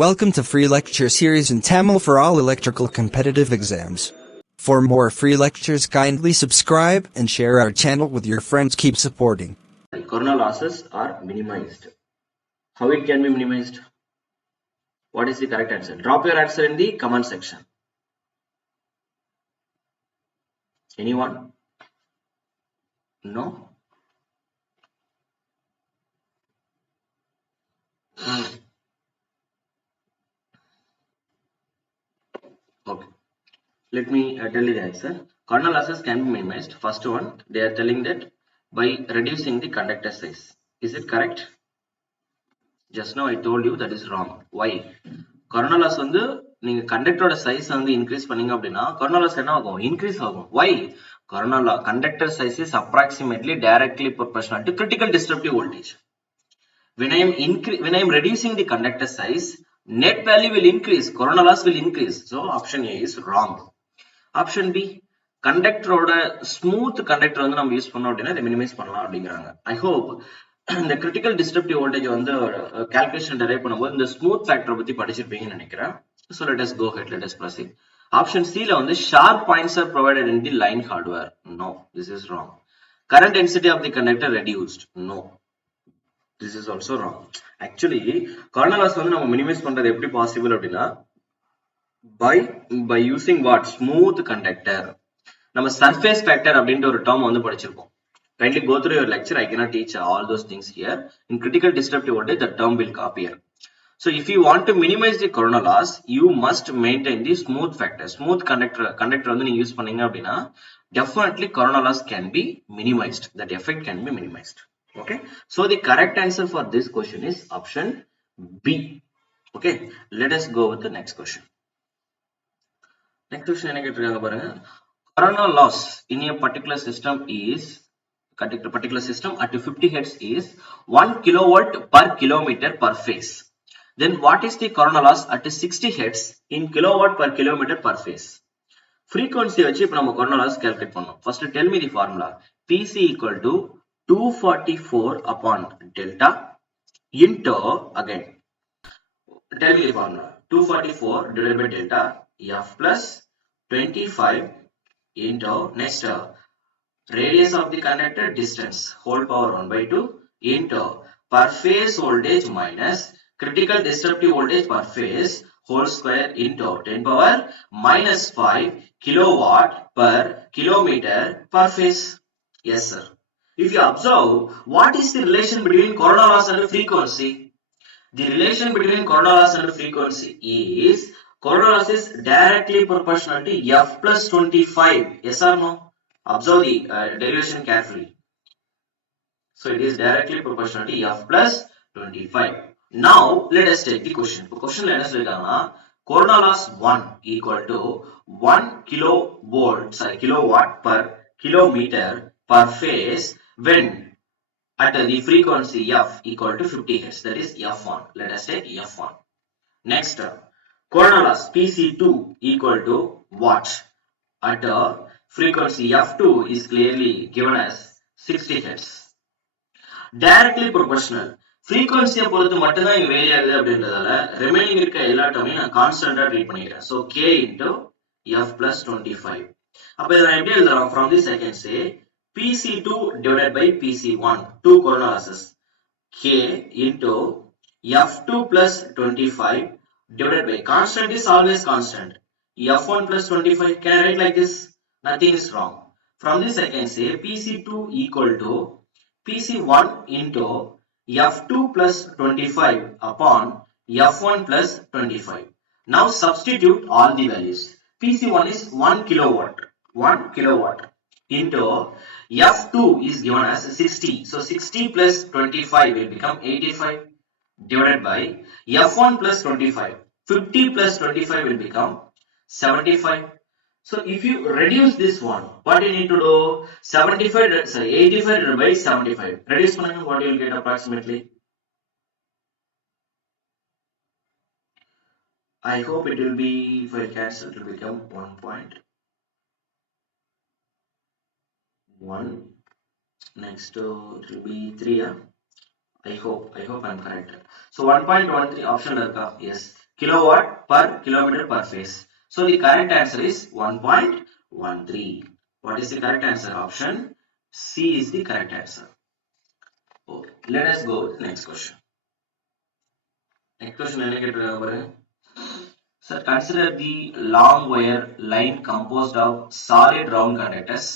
Welcome to free lecture series in Tamil for all electrical competitive exams. For more free lectures, kindly subscribe and share our channel with your friends. Keep supporting. Corona losses are minimized. How it can be minimized? What is the correct answer? Drop your answer in the comment section. Anyone? No? Okay. Let me tell you the answer. Corona losses can be minimized. First one, they are telling that by reducing the conductor size. Is it correct? Just now I told you that is wrong. Why? Corona loss வந்து நீங்க கண்டக்டரோட size வந்து increase பண்ணீங்க அப்படின்னா corona loss என்ன ஆகும்? Increase ஆகும். Why? Conductor size is approximately directly proportional to critical disruptive voltage. When I am reducing the conductor size, net value will increase, corona loss will increase. So option A is wrong. Option B, கண்டக்டரோட smooth conductor வந்து நம்ம use பண்ணோம் அப்படின்னா இதை minimize பண்ணலாம் அப்படிங்கிறாங்க. I hope இந்த critical disruptive voltage வந்து கால்குலேஷன் டெரைவ் பண்ணும்போது இந்த ஸ்மூத் ஃபேக்டரை பத்தி படிச்சிருப்பீங்கன்னு நினைக்கிறேன். So let us go ahead, let us proceed. Option C ல வந்து sharp points are provided in the line hardware. No, this is wrong. Current density of the conductor reduced. No, this is also wrong. Actually, corona loss வந்து நம்ம minimise பண்றது எப்படி possible அப்படின்னா by using what? Smooth conductor. நம்ம surface factor அப்படின்ற ஒரு term வந்து படிச்சிருப்போம். Kindly go through your lecture. I cannot teach all those things here. In critical disruptive voltage, the term will appear. So if you want to minimize the corona loss, you must maintain the smooth factor. Smooth conductor வந்து நீங்க use பண்ணீங்க அப்படின்னா definitely corona loss can be minimized. That effect can be minimized. Okay. So the correct answer for this question is option B. Okay. Let us go with the next question. Next question என்ன கேட்டிருக்காங்க பாருங்க. Corona loss in a particular system at 50 Hz is 1 kilowatt per kilometer per phase. Then what is the corona loss at 60 Hz in kilowatt per kilometer per phase? Frequency வச்சு இப்ப நம்ம corona loss calculate பண்ணோம். First tell me the formula. PC equal to 244 upon delta into, again tell me the formula. 244 divided by delta F plus 25 into next radius of the conductor distance whole power 1 by 2 into per phase voltage minus critical disruptive voltage per phase whole square into 10 power minus 5 kilowatt per kilometer per phase. Yes sir. If you observe, what is the relation between corona loss and frequency? The relation between corona loss and frequency is corona loss is directly proportional to F plus 25. Yes or no? Observe the derivation carefully. So it is directly proportional to F plus 25. Now let us take the question. Question let us look at corona loss 1 equal to 1 kilowatt per kilometer per phase when at the frequency F equal to 50 Hz. That is F1. Let us take F1. Next, corona loss PC2 equal to what? At frequency F2 is clearly given as 60 Hz. Directly proportional. Frequency பொறுத்து மட்டும் தான் இங்க vary ஆகுது அப்படின்றதால remaining இருக்க எல்லா டேர்மையும் நான் கான்ஸ்டன்டா treat பண்ணிக்கிறேன். So K into F plus 25. அப்ப இதை நான் எப்படி எழுதலாம்? From this I can say PC2 divided by PC1, 2 corona losses. K into F2 plus 25 divided by constant is always constant. F1 plus 25. Can I write like this? Nothing is wrong. From this I can say PC2 equal to PC1 into F2 plus 25 upon F1 plus 25. Now substitute all the values. PC1 is 1 kilowatt. 1 kilowatt into F2 is given as 60. So 60 plus 25 will become 85 divided by F1 plus 25. 50 plus 25 will become 75. So if you reduce this one, what you need to do? 85 divided by 75. Reduce what you will get approximately. I hope it will be, if I cancel, it will become 1.1. Next it will be 3. I hope I'm correct. So 1.13 option. Yes. kilowatt per kilometer per phase. So the correct answer is 1.13. What is the correct answer? Option C is the correct answer. Okay, let us go to the next question. Next question. So consider the long wire line composed of solid round conductors.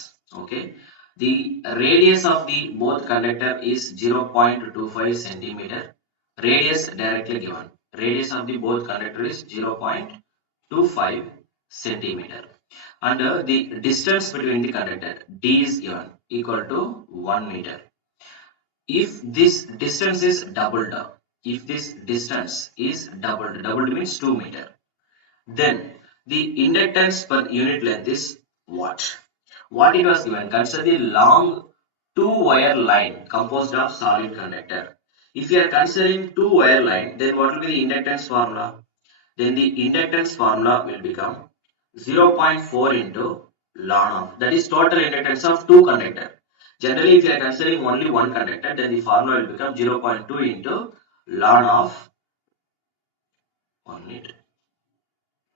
Okay. The radius of the both conductor is 0.25 centimeter. Radius directly given. Radius of the both conductor is 0.25 centimeter. And the distance between the conductor D is given equal to 1 meter. If this distance is doubled up, if this distance is doubled means 2 meter, then the inductance per unit length is what? What it was given? Consider the long two-wire line composed of solid conductor. If you are considering two-wire line, then what will be the inductance formula? Then the inductance formula will become 0.4 into ln of, that is total inductance of two conductor. Generally, if you are considering only one conductor, then the formula will become 0.2 into ln of 1 meter.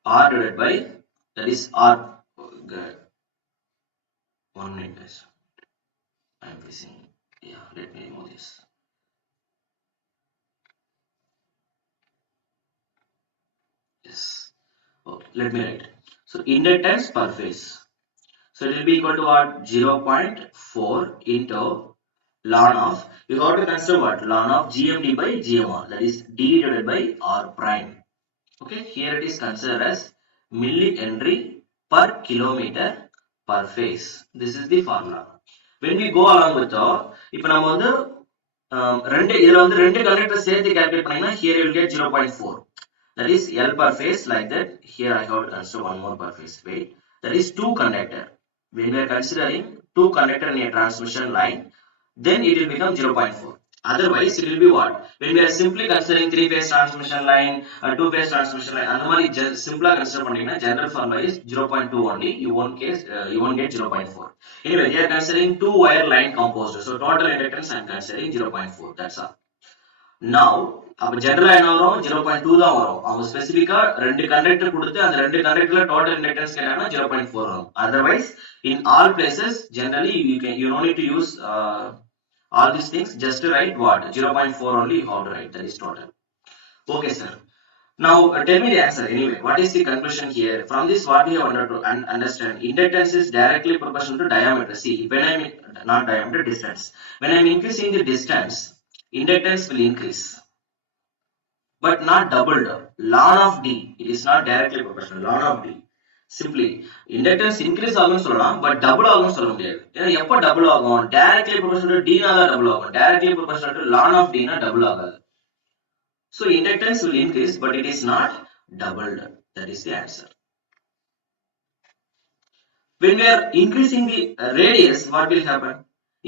R divided by, that is R. 1 minute guys. I am facing, yeah, let me remove this. Yes. Okay, let me write. So inductance per phase. So it will be equal to what? 0.4 into ln of, you have to consider what? Ln of GMD by GMR, that is D divided by R prime. Okay, here it is considered as millihenry per kilometer per phase. This is the formula. When we go along with இப்போ நம்ம வந்து இதுல வந்து ரெண்டு conductor சேர்த்து calculate பண்ணீங்கன்னா here you will get 0.4, that is L per phase, like that. Here I have to consider one more per phase. Wait, that is two conductor. When we are considering two conductor in a transmission line, then it will become 0.4. Otherwise, it will be what? When we are simply considering three-phase transmission line, two-phase transmission line, and the மாதிரி simpler consider பண்ணீங்கன்னா general formula is 0.2 only. You won't get 0.4. Anyway, they are considering two wire line composed. So total inductance I am considering 0.4. That's all. Now, அப்ப ஜெனரலா என்ன வரும்? 0.2 தான் வரும். அவங்க ஸ்பெசிபிக்கா ரெண்டு கண்டக்டர் கொடுத்து அந்த ரெண்டு கண்டக்டர்ல டோட்டல் இண்டக்டன்ஸ் கேட்டாங்கன்னா 0.4 வரும். Otherwise, in all places, generally you don't need to use all these things. Just write what? 0.4 only you have to write. That is total. Okay, sir. Now tell me the answer anyway. What is the conclusion here? From this, what we have to understand, inductance is directly proportional to diameter. See, when I mean not diameter, distance. When I am increasing the distance, inductance will increase, but not doubled. Ln of D, it is not directly proportional. Ln of D. Simply, inductance increase ஆகும்னு சொல்லலாம், but double ஆகும்னு சொல்ல முடியாது. ஏன்னா எப்போ double ஆகும்? Directly proportional to D னால double ஆகும். Directly proportional to ln of D னா double ஆகாது. So inductance will increase, but it is not doubled. That is the answer. When we are increasing the radius, what will happen?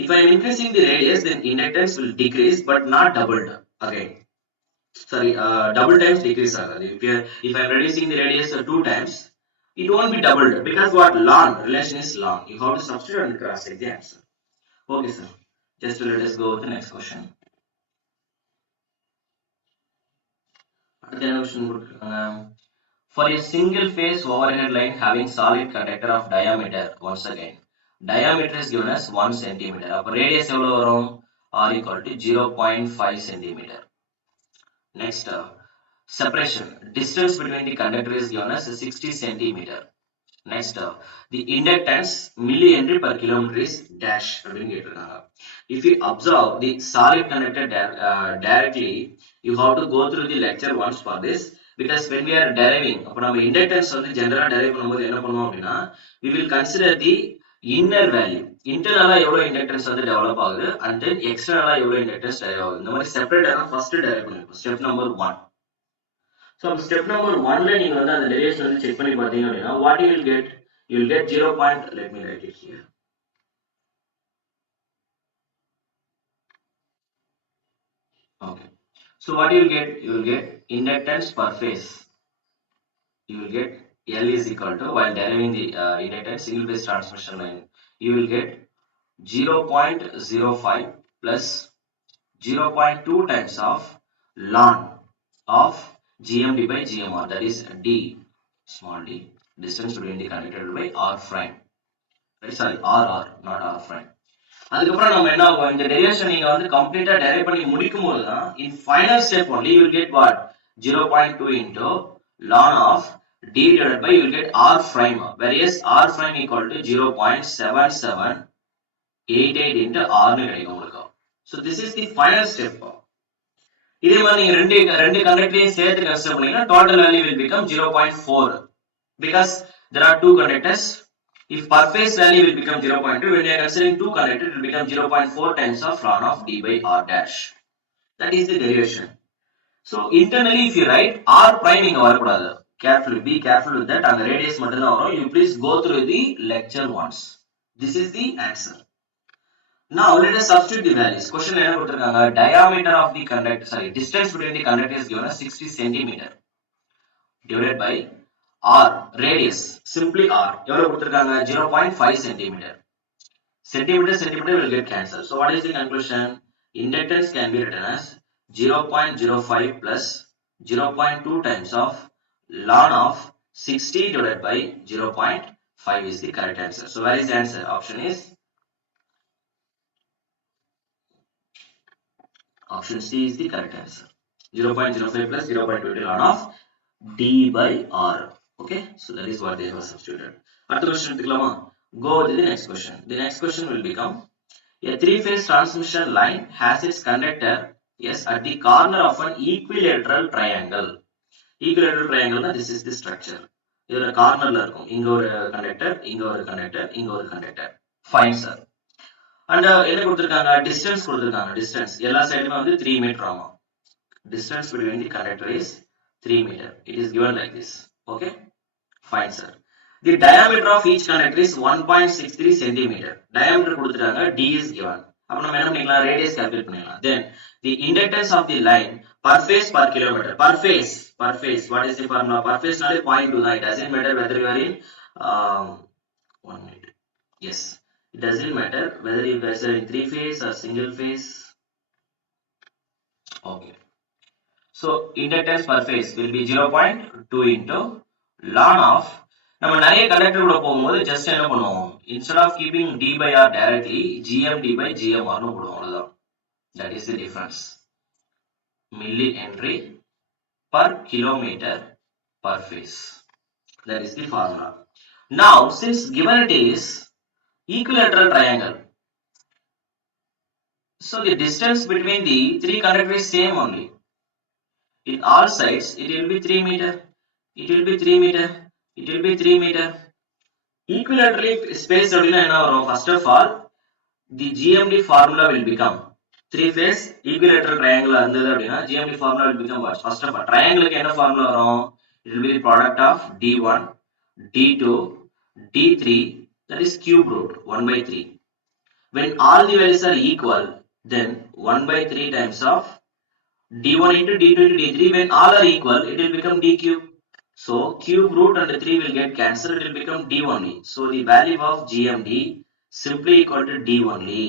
If I am increasing the radius, then inductance will decrease, but not doubled again. Sorry, double times decrease. If I am reducing the radius 2 times, it won't be doubled because what? Ln, relation is ln. You have to substitute and cross check the answer. Okay, sir. Just let us go with the next question. For a single phase overhead line having solid conductor of diameter, once again, diameter is given as 1 centimeter. Radius R equal to 0.5 centimeter. Next, separation. Distance between the conductor is given as 60 centimeter. Next, the inductance millihenry per kilometer is dash. If you observe the solid conductor directly, you have to go through the lecture once for this, because when we are deriving, inductance general derive, we will consider the inner value. Internal inductance develop and then external inductance derive. Separate first derive. Step number 1. So step number 1 la neenga vandha the derivation check panni pathinga appadina what you will get? You will get 0. Let me write it here. Okay. So what you will get? You will get inductance per phase. You will get L is equal to, while deriving the inductance single phase transmission line, you will get 0.05 plus 0.2 times of ln of GMD by GMR, that is D, small d, distance between the conductor by R prime. Sorry, RR, not R prime. அதுக்கப்புறம் நம்ம என்ன ஆகும், இந்த derivation நீங்க வந்து கம்ப்ளீட்டா derive பண்ணி முடிக்கும் போது தான் in final step only you will get what 0.2 into ln of d divided by you will get r prime, whereas r prime equal to 0.7788 into r னு கிடைக்கும் உங்களுக்கு. So this is the final step. இதே மாதிரி நீங்க ரெண்டு கண்டக்டரையும் சேர்த்து consider பண்ணீங்கன்னா total value will become 0.4 because there are two conductors. If per phase value will become 0.2, when you are considering two conductors, it will become 0.4 times of ln of d by r dash. That is the derivation. So internally, if you write r prime inga varapodadhu, be careful with that. And the radius mattum dhaan varum. You please go through the lecture once. This is the answer. Now let us substitute the values. Question enna kuduthirukanga, diameter of the conductor, sorry, distance between the conductor is given as 60 centimeter divided by R, radius, simply R, எவ்வளவு கொடுத்திருக்காங்க 0.5 centimeter. Centimeter will get cancelled. So what is the conclusion? Inductance can be written as 0.05 plus 0.2 times of ln of 60 divided by 0.5 is the correct answer. So where is the answer? Option C is the correct answer. 0.05 plus 0.2 ln of d by r. Okay, so that is what they have substituted. Another question, go to the next question. The next question will become, a three-phase transmission line has its conductor at the corner of an equilateral triangle. Equilateral triangle, this is the structure. This is a corner, inga oru conductor, inga oru conductor, inga oru conductor. Fine, sir. And distance distance எல்லா சைடுமே வந்து 3 metre ஆமா. Distance between the conductor is 3 meter. It is given like this. Okay, fine, sir. The diameter of each conductor is 1.63 centimeter. Diameter கொடுத்துட்டாங்க, d is given. அப்ப நம்ம என்ன பண்ணிக்கலாம், radius calculate பண்ணிக்கலாம். Then the inductance of the line per phase per kilometer. Per phase, what is the formula? Per phase நாலே 0.2 தான். It doesn't matter whether you are in 1 minute. Yes, it doesn't matter whether you guys are in 3 phase or single phase. Okay, so inductance per phase will be 0.2 into ln of, நம்ம நிறைய conductor கூட போகும்போது just என்ன பண்ணுவோம், instead of keeping d by r directly, gm d by gmr னு போடுவோம், அவ்வளவுதான். That is the difference. Milli Henry per kilometer per phase. That is the formula. Now, since given it is equilateral triangle, so the distance between the three conductors is same only. In all sides, it will be 3 meter. It will be 3 meter. It will be 3 meter. Equilaterally spaced out, first of all, the GMD formula will become 3 phase equilateral triangle. GMD formula will become what? First of all, triangle ke enna formula varum? It will be the product of D1, D2, D3, that is cube root 1 by 3. When all the values are equal, then 1 by 3 times of d1 into d2 into d3, when all are equal, it will become d cube. So cube root and 3 will get cancelled, it will become d only. So the value of GMD simply equal to d only.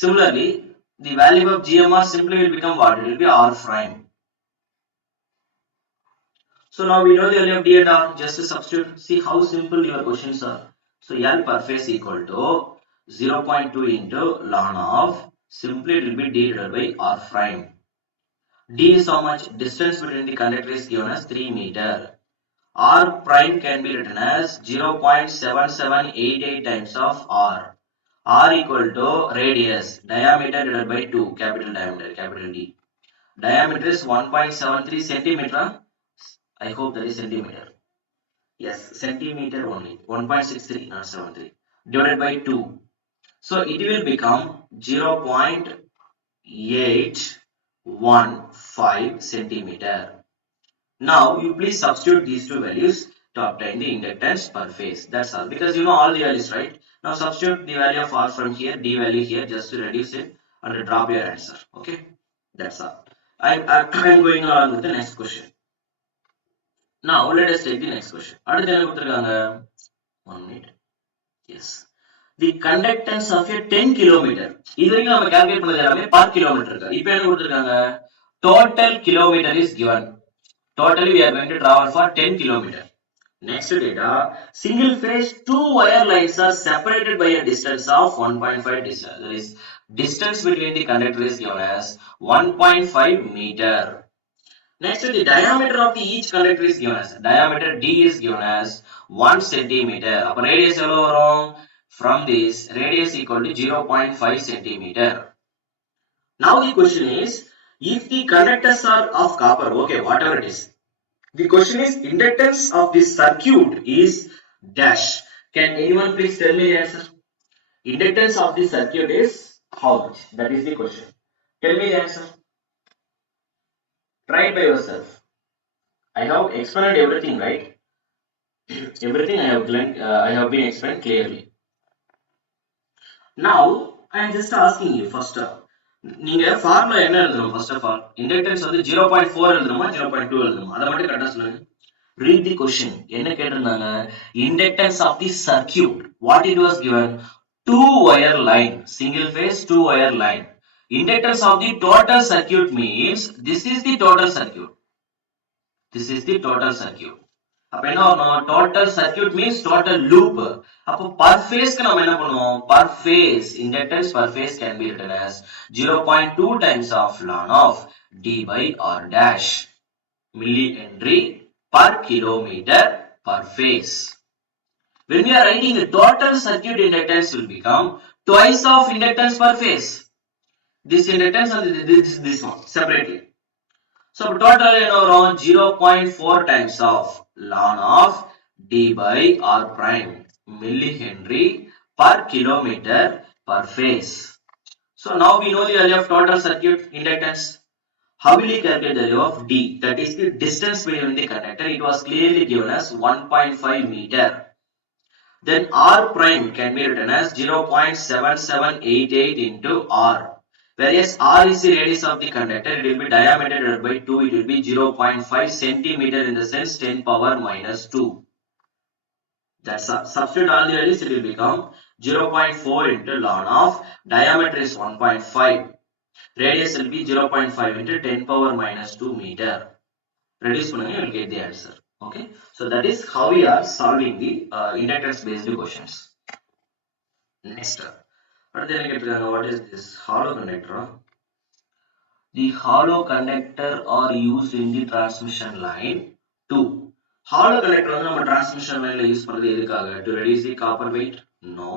Similarly, the value of GMR simply will become what? It will be r prime. So now we know the value of d and r, just to substitute. See how simple your questions are. So L per phase equal to 0.2 into ln of, simply it will be d divided by r prime. D is how much? Distance between the conductor is given as 3 meter. R prime can be written as 0.7788 times of R. R equal to radius, diameter divided by 2, capital diameter, capital D. Diameter is 1.73 centimeter. I hope that is centimeter. Yes, centimeter only. 1.63, not 73. Divided by 2. So it will become 0.815 centimeter. Now you please substitute these two values to obtain the inductance per phase. That's all. Because you know all the values, right? Now substitute the value of R from here, D value here, just to reduce it and drop your answer. Okay? That's all. I'm going on with the next question. Now let us take the next question. 1 minute. Yes. The conductance of a 10 kilometer. இதுவரைக்கும் நம்ம calculate பண்ணது எல்லாமே per kilometer இருக்கு. இப்போ என்ன கொடுத்திருக்காங்க, total kilometer is given. Totally we are going to travel for 10 kilometer. Next data, single phase two wire lines are separated by a distance of 1.5 distance. That is, distance between the conductor is given as 1.5 meter. Next, the diameter of the each conductor is given as, diameter D is given as 1 centimeter. Radius from this, radius equal to 0.5 centimeter. Now the question is, if the conductors are of copper, okay, whatever it is. The question is, inductance of this circuit is dash. Can anyone please tell me the answer? Inductance of the circuit is how much? That is the question. Tell me the answer. Try it by yourself. I have explained everything, right? Everything I have been explained clearly. Now I am just asking you first. நீங்க formula என்ன எழுதணும்? First of all inductance வந்து 0.4 எழுதணுமா 0.2 எழுதணுமா? அதை மட்டும் கரெக்டா சொல்லுங்க. Read the question. என்ன கேட்டிருந்தாங்க? Inductance of the circuit. What it was given? Two wire line, single phase two wire line. Inductance of the total circuit means this is the total circuit. This is the total circuit. அப்ப என்ன வரணும்? Total circuit means total loop. அப்போ per phase க்கு நாம என்ன பண்ணுவோம்? Per phase, inductance per phase can be written as 0.2 times of ln of d by r dash millihenry per kilometer per phase. When we are writing the total circuit inductance will become twice of inductance per phase. This inductance and this one separately. So total around 0.4 times of ln of d by r prime millihenry per kilometer per phase. So now we know the value of total circuit inductance. How will we calculate the value of d? That is the distance between the conductor. It was clearly given as 1.5 meter. Then r prime can be written as 0.7788 into r. Whereas r is the radius of the conductor, it will be diameter divided by 2, it will be 0.5 centimeter in the sense 10 power minus 2. That's substitute all the values, it will become 0.4 into ln of, diameter is 1.5, radius will be 0.5 into 10 power minus 2 meter. Reduce you will get the answer. Okay, so that is how we are solving the inductance based questions. Next, what is this hollow conductor? The hollow conductor are used in the transmission line to hollow conductor வந்து நம்ம transmission line ல use பண்றது எதுக்காக? To reduce the copper weight? No.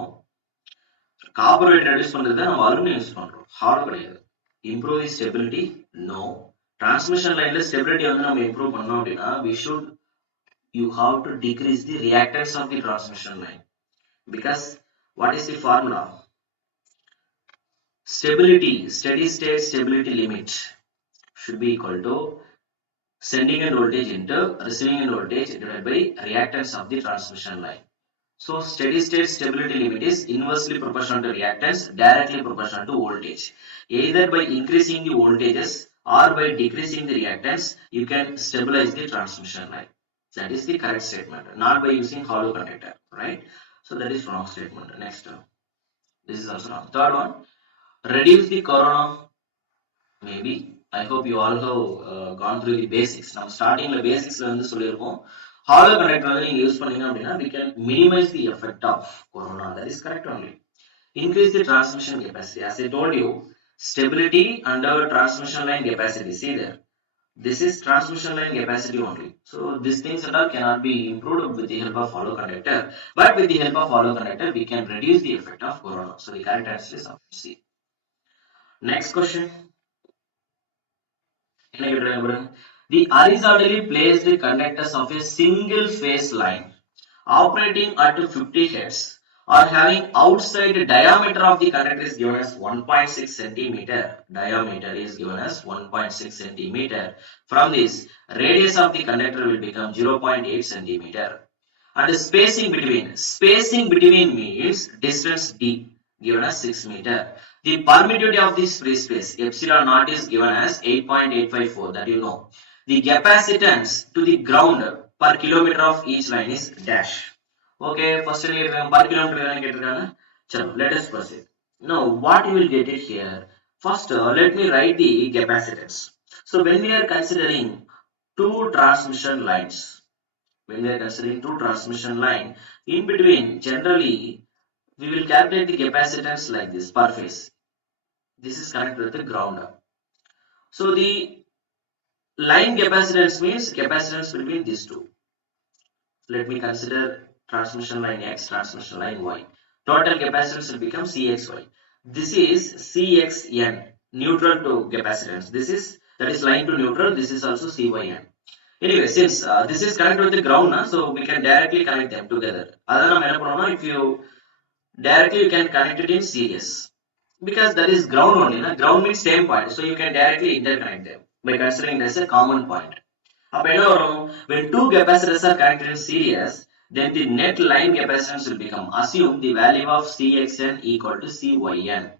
Copper weight reduce பண்றது நம்ம aluminium use பண்றோம். Hollow கிடையாது. Improve the stability? No. Transmission line ல stability வந்து நம்ம improve பண்ணோம் அப்படின்னா you have to decrease the reactance of the transmission line. Because what is the formula? Stability, steady state stability limit should be equal to sending end voltage into receiving end voltage divided by reactance of the transmission line. So steady state stability limit is inversely proportional to reactance, directly proportional to voltage. Either by increasing the voltages or by decreasing the reactance, you can stabilize the transmission line. That is the correct statement, not by using hollow conductor, right? So that is wrong statement. Next one. This is also wrong. Third one. Reduce the corona. Maybe. I hope you all have gone through the basics. Now starting the basics வந்து சொல்லிருக்கோம். Hollow conductor வந்து நீங்க use பண்ணீங்க அப்படின்னா we can minimize the effect of corona. That is correct only. Increase the transmission capacity. As I told you, stability under transmission line capacity. See there. This is transmission line capacity only. So these things and all cannot be improved with the help of hollow conductor. But with the help of hollow conductor, we can reduce the effect of corona. So the correct answer is option C. Next question. The horizontally placed conductors of a single phase line operating at 50 Hz or having outside diameter of the conductor is given as 1.6 centimeter. Diameter is given as 1.6 centimeter. From this, radius of the conductor will become 0.8 centimeter. And spacing between means distance d given as 6 meter. The permittivity of this free space epsilon naught is given as 8.854, that you know. The capacitance to the ground per kilometer of each line is dash. Okay, first per kilometer. Let us proceed. Now what you will get it here? First let me write the capacitance. So when we are considering two transmission lines, in between, generally, we will calculate the capacitance like this per phase. This is connected with the ground. So the line capacitance means capacitance between these two. Let me consider transmission line X, transmission line Y. Total capacitance will become CXY. This is CXN, neutral to capacitance. That is line to neutral. This is also CYN. Anyway, since this is connected with the ground, so we can directly connect them together. If you directly you can connect it in series, because that is ground only. Ground means same point, so you can directly interconnect them by considering it as a common point. When two capacitors are connected in series, then the net line capacitance will become, assume the value of Cxn equal to Cyn.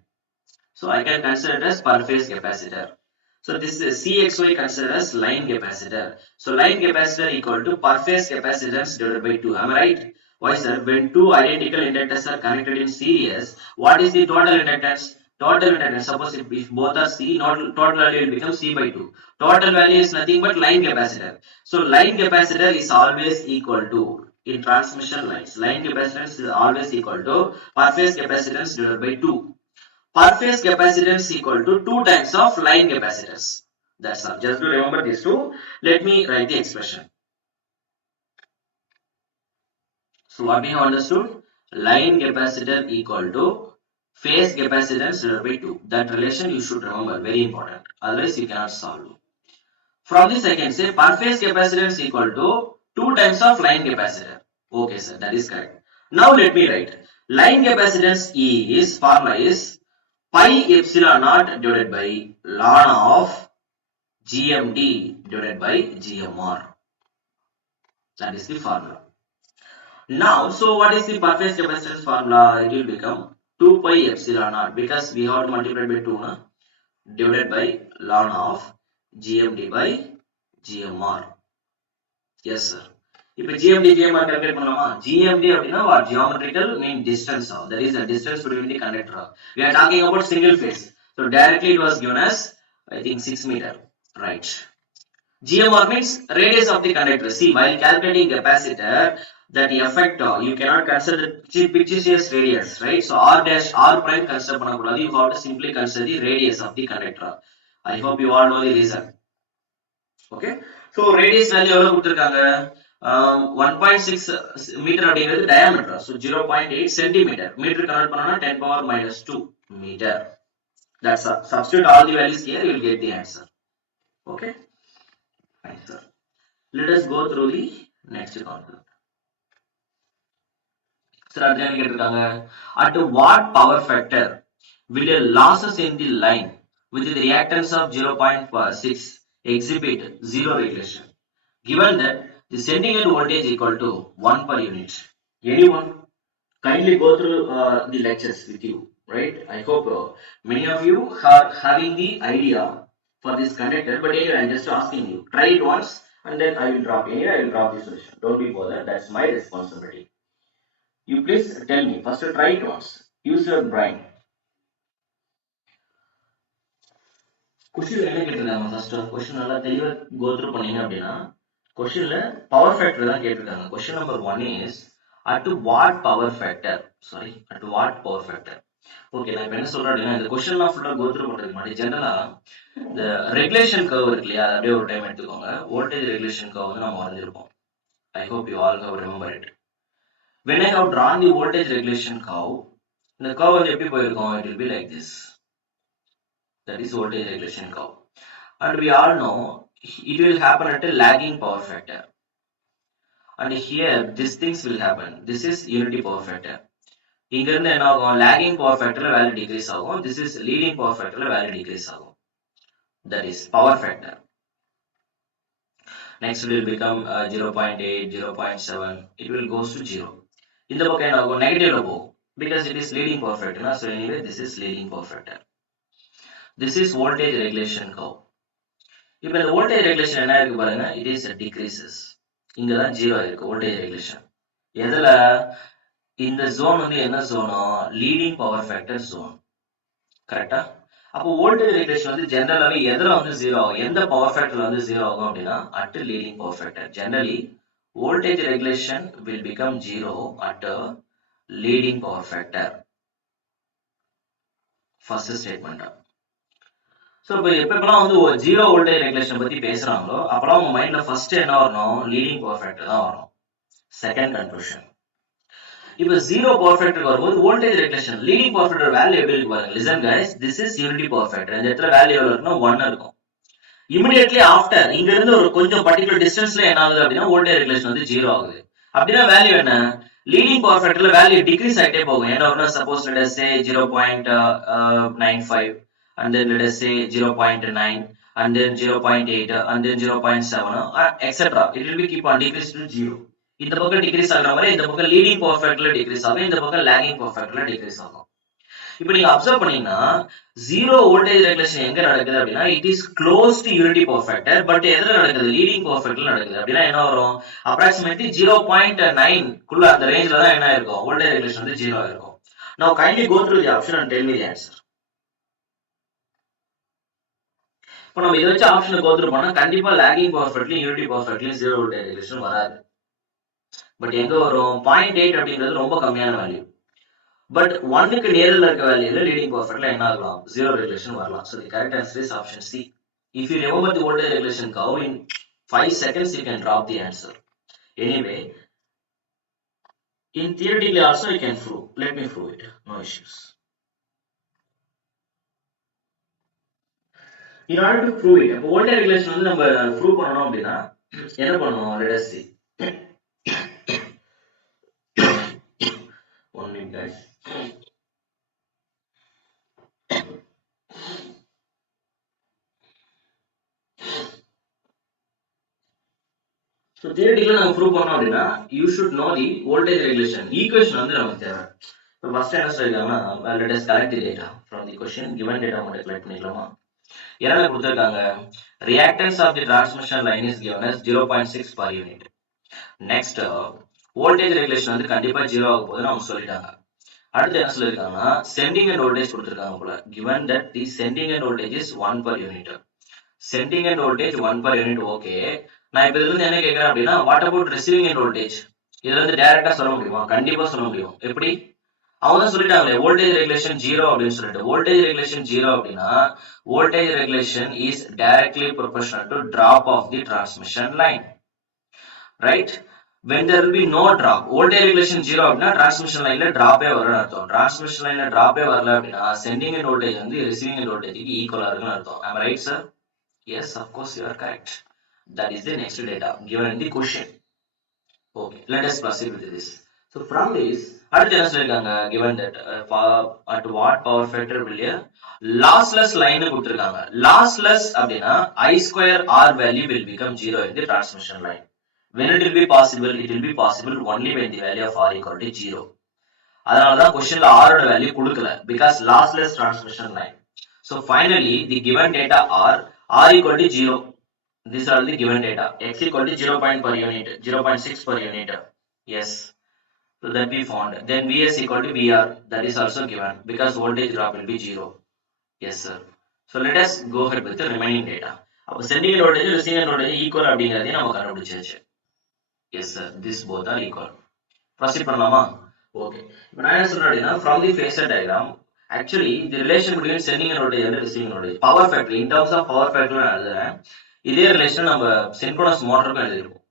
So I can consider it as per phase capacitor. So this is Cxy considered as line capacitor. So line capacitor equal to per phase capacitance divided by 2. Am I right? Why sir? When two identical inductors are connected in series, what is the total inductance? Total inductance, suppose if both are C, total value will become C by 2. Total value is nothing but line capacitor. So line capacitor is always equal to, in transmission lines, line capacitance is always equal to per phase capacitance divided by 2. Per phase capacitance equal to 2 times of line capacitance. That's all. Just to remember these two, let me write the expression. So what we have understood? Line capacitor equal to phase capacitance divided by 2. That relation you should remember, very important. Otherwise you cannot solve. From this I can say per phase capacitance equal to 2 times of line capacitor. Okay sir, that is correct. Now let me write. Line capacitance formula is pi epsilon naught divided by ln of GMD divided by GMR. That is the formula. Now, so what is the per phase capacitance formula? It will become 2 pi epsilon naught, because we have to multiply by 2 divided by ln of GMD by GMR. Yes sir. இப்போ GMD GMR calculate பண்ணலாமா? GMD அப்படின்னா what? Geometrical mean distance. That is the distance between the conductor. We are talking about single phase. So directly it was given as, I think, 6 meter. Right. GMR means radius of the conductor. See, while calculating capacitor, that effect you cannot consider the fictitious radius, right? So R prime consider பண்ணக்கூடாது. You have to simply consider the radius of the conductor. I hope you all know the reason. Okay. So radius value எவ்வளவு கொடுத்திருக்காங்க? 1.6 meter அப்படிங்கிறது diameter. So 0.8 centimeter. Meter convert பண்ணோம்னா 10 power minus 2 meter. That's all. Substitute all the values here, you will get the answer. Okay. Fine, sir. Let us go through the next concept. Sir, அடுத்து கேட்டிருக்காங்க, at what power factor will a losses in the line with the reactance of 0.6 exhibit zero regulation, given that the sending end voltage equal to 1 per unit? Anyone? Kindly go through the lectures with you, right? I hope many of you are having the idea for this conductor, but anyway, I'm just asking you. Try it once and then I will drop. Anyway, I will drop the solution. Don't be bothered. That's my responsibility. You please tell me. First, try it once. Use your brain. Question என்ன கேட்டிருக்காங்க? First question நல்லா தெளிவா go through பண்ணீங்க அப்படின்னா, questionல power factor தான் கேட்டிருக்காங்க. Question number 1 is at what power factor? Sorry, at what power factor? Okay, நான் இப்போ என்ன சொல்றேன் அப்படின்னா, இந்த கொஸ்டின்லாம் ஃபுல்லாக கோத்ரூ பண்ணுறதுக்கு முன்னாடி ஜென்ரலாக இந்த ரெகுலேஷன் கர்வ் இருக்கு இல்லையா, அப்படியே ஒரு டைம் எடுத்துக்கோங்க. வோல்டேஜ் ரெகுலேஷன் கர்வ் வந்து நம்ம வரைஞ்சிருப்போம். I hope you all have remember it. When I have drawn the voltage regulation curve, இந்த curve வந்து எப்படி போயிருக்கும்? It will be like this. That is voltage regulation curve. And we all know it will happen at a lagging power factor. And here these things will happen. This is unity power factor. இங்க இருந்து என்ன ஆகும்? Lagging power ஃபேக்டர்ல value decrease ஆகும். This is leading power ஃபேக்டர்ல value decrease ஆகும். That is power factor. Next will become 0.8, 0.7. It will goes to 0. இந்த பக்கம் என்ன ஆகும்? நெகட்டிவ்ல போகும். Because it is leading power factor. So anyway, this is leading power factor. This is voltage regulation curve. இப்போ இந்த voltage regulation என்ன இருக்கு பாருங்க. It is decreases. இங்க தான் 0 இருக்கு voltage regulation. எதுல? இந்த ஜோன் வந்து என்ன ஜோனோ? Leading power factor zone. கரெக்டா? அப்போ வோல்டேஜ் ரெகுலேஷன் வந்து ஜெனரலாவே எதுல வந்து ஜீரோ ஆகும், எந்த பவர் ஃபேக்டர்ல வந்து ஜீரோ ஆகும் அப்படின்னா at leading power factor. Generally voltage regulation will become zero at a leading power factor. First statement. So இப்போ எப்பெல்லாம் வந்து ஜீரோ வோல்டேஜ் ரெகுலேஷன் பத்தி பேசுறாங்களோ அப்பெல்லாம் உங்க மைண்ட்ல ஃபர்ஸ்ட் என்ன வரணும், லீடிங் பவர் ஃபேக்டர் தான் வரும். Second conclusion. இப்போ ஜீரோ பவர் ஃபேக்டர் வரும்போது voltage regulation leading power factor value எப்படி இருக்கு பாருங்க. Listen guys, this is unity power factor. இந்த இடத்துல வேல்யூ எவ்வளவு இருக்குன்னா 1 இருக்கும். இமிடியட்லி ஆஃப்டர் இங்க இருந்து ஒரு கொஞ்சம் பர்டிகுலர் டிஸ்டன்ஸ்ல என்ன ஆகுது அப்படின்னா வோல்டேஜ் ரெகுலேஷன் வந்து ஜீரோ ஆகுது. அப்படின்னா வேல்யூ என்ன, லீடிங் பவர் ஃபேக்டர்ல வேல்யூ டிக்ரீஸ் ஆகிட்டே போகும். என்ன suppose let us say 0.95 and then let us say 0.9 and then 0.8 and then 0.7 etc. It will be keep on decrease to 0. இந்த பக்கம் டிக்ரீஸ் ஆகுற மாதிரி இந்த பக்கம் லீடிங் பவர் ஃபேக்டர்ல டிக்ரீஸ் ஆகும், இந்த பக்கம் லாகிங் பவர் ஃபேக்டர்ல டிக்ரீஸ் ஆகும். இப்போ நீங்க அப்சர்வ் பண்ணீங்கன்னா ஜீரோ வோல்டேஜ் ரெகுலேஷன் எங்க நடக்குது அப்படின்னா it is close to unity power factor. But எதுல நடக்குது, லீடிங் பவர் ஃபேக்டர்ல நடக்குது. அப்படின்னா என்ன வரும், அப்ராக்சிமேட்லி 0.9 குள்ள அந்த ரேஞ்ச்ல தான் என்ன இருக்கும், வோல்டேஜ் ரெகுலேஷன் வந்து ஜீரோ இருக்கும். Now kindly go through the option and tell me the answer. இப்போ நம்ம இதை வச்சு ஆப்ஷனை கோ த்ரூ பண்ணா கண்டிப்பா லாகிங் பவர் ஃபேக்டர்லயும் யூனிட்டி பவர் ஃபேக்டர்லயும் ஜீரோ வோல்டேஜ் ரெகுலேஷன் வராது. பட் எங்க வரும், 0.8 அப்படிங்கிறது ரொம்ப கம்மியான வேல்யூ. But 1க்கு நேரில் இருக்க வேல்யூல லீடிங் பவர் ஃபேக்டர்ல என்ன ஆகலாம், ஜீரோ ரெகுலேஷன் வரலாம். So the correct answer is option C. If you remember the voltage regulation curve in 5 seconds you can drop the answer. Anyway, in theoretically also you can prove. Let me prove it. No issues. In order to prove it, voltage regulation வந்து நம்ம prove பண்ணனும் அப்படினா என்ன பண்ணனும், let us see. One minute guys. So theoretically நம்ம prove பண்ணோம் அப்படினா you should know the voltage regulation equation வந்து நமக்கு தேவை. இப்போ ஃபர்ஸ்ட் என்ன சொல்லிருக்காங்கன்னா let us collect the data from the question. given data மட்டும் collect பண்ணிக்கலாமா. என்ன கொடுத்திருக்காங்க, reactance of the transmission line is given as 0.6 per unit. next voltage regulation வந்து கண்டிப்பா 0 ஆக போகுதுன்னு அவங்க சொல்லிட்டாங்க. அடுத்து என்ன சொல்லிருக்காங்கன்னா sending end voltage கொடுத்திருக்காங்க போல. given that the sending end voltage is 1 per unit. sending end voltage 1 per unit okay. நான் இப்ப இதுல இருந்து என்ன கேக்குறேன் அப்படின்னா what about receiving end voltage, இதுல இருந்து டைரக்டா சொல்ல முடியுமா, கண்டிப்பா சொல்ல முடியும். எப்படி, அவங்க தான் சொல்லிட்டாங்களே வோல்டேஜ் ரெகுலேஷன் 0 அப்படின்னு சொல்லிட்டு. வோல்டேஜ் ரெகுலேஷன் 0 அப்படின்னா voltage regulation is directly proportional to drop of the transmission line, right. when there will be no drop, voltage regulation 0 அப்படின்னா டிரான்ஸ்மிஷன் லைன்ல டிராப்பே வரும்னு அர்த்தம். டிரான்ஸ்மிஷன் லைன்ல டிராப்பே வரல அப்படின்னா சென்டிங் எண்ட் வோல்டேஜ் வந்து ரிசீவிங் எண்ட் வோல்டேஜ்க்கு ஈக்குவலா இருக்குன்னு அர்த்தம். am I right sir? yes of course you are correct. That is the next data given in the question. Okay, let us proceed with this. So from this, அடுத்து என்ன சொல்லிருக்காங்க, given that at what power factor will a lossless line கொடுத்திருக்காங்க. lossless அப்படின்னா I square R value will become 0 in the transmission line. When it will be possible, it will be possible only when the value of R equal to 0. அதனாலதான் questionல R ஓட value கொடுக்கல, because lossless transmission line. So finally the given data R equal to 0. These are the given data. X equal to 0. per unit, 0.6 per unit. Yes. So that we found. Then Vs equal to Vr. That is also given because voltage drop will be 0. Yes sir. So let us go ahead with the remaining data. அப்ப sending end voltage receiving end voltage equal அப்படிங்கறதையும் நம்ம கண்டுபிடிச்சாச்சு. Yes sir. This both are equal. Proceed பண்ணலாமா? Okay. இப்போ நான் என்ன சொல்றேன் அப்படின்னா from the phasor diagram actually the relation between sending end voltage and receiving end voltage power factor in terms of power factor நான் எழுதுறேன். இதே ரிலேஷன் நம்ம synchronous மோட்டருக்கும் எழுதிருக்கோம்.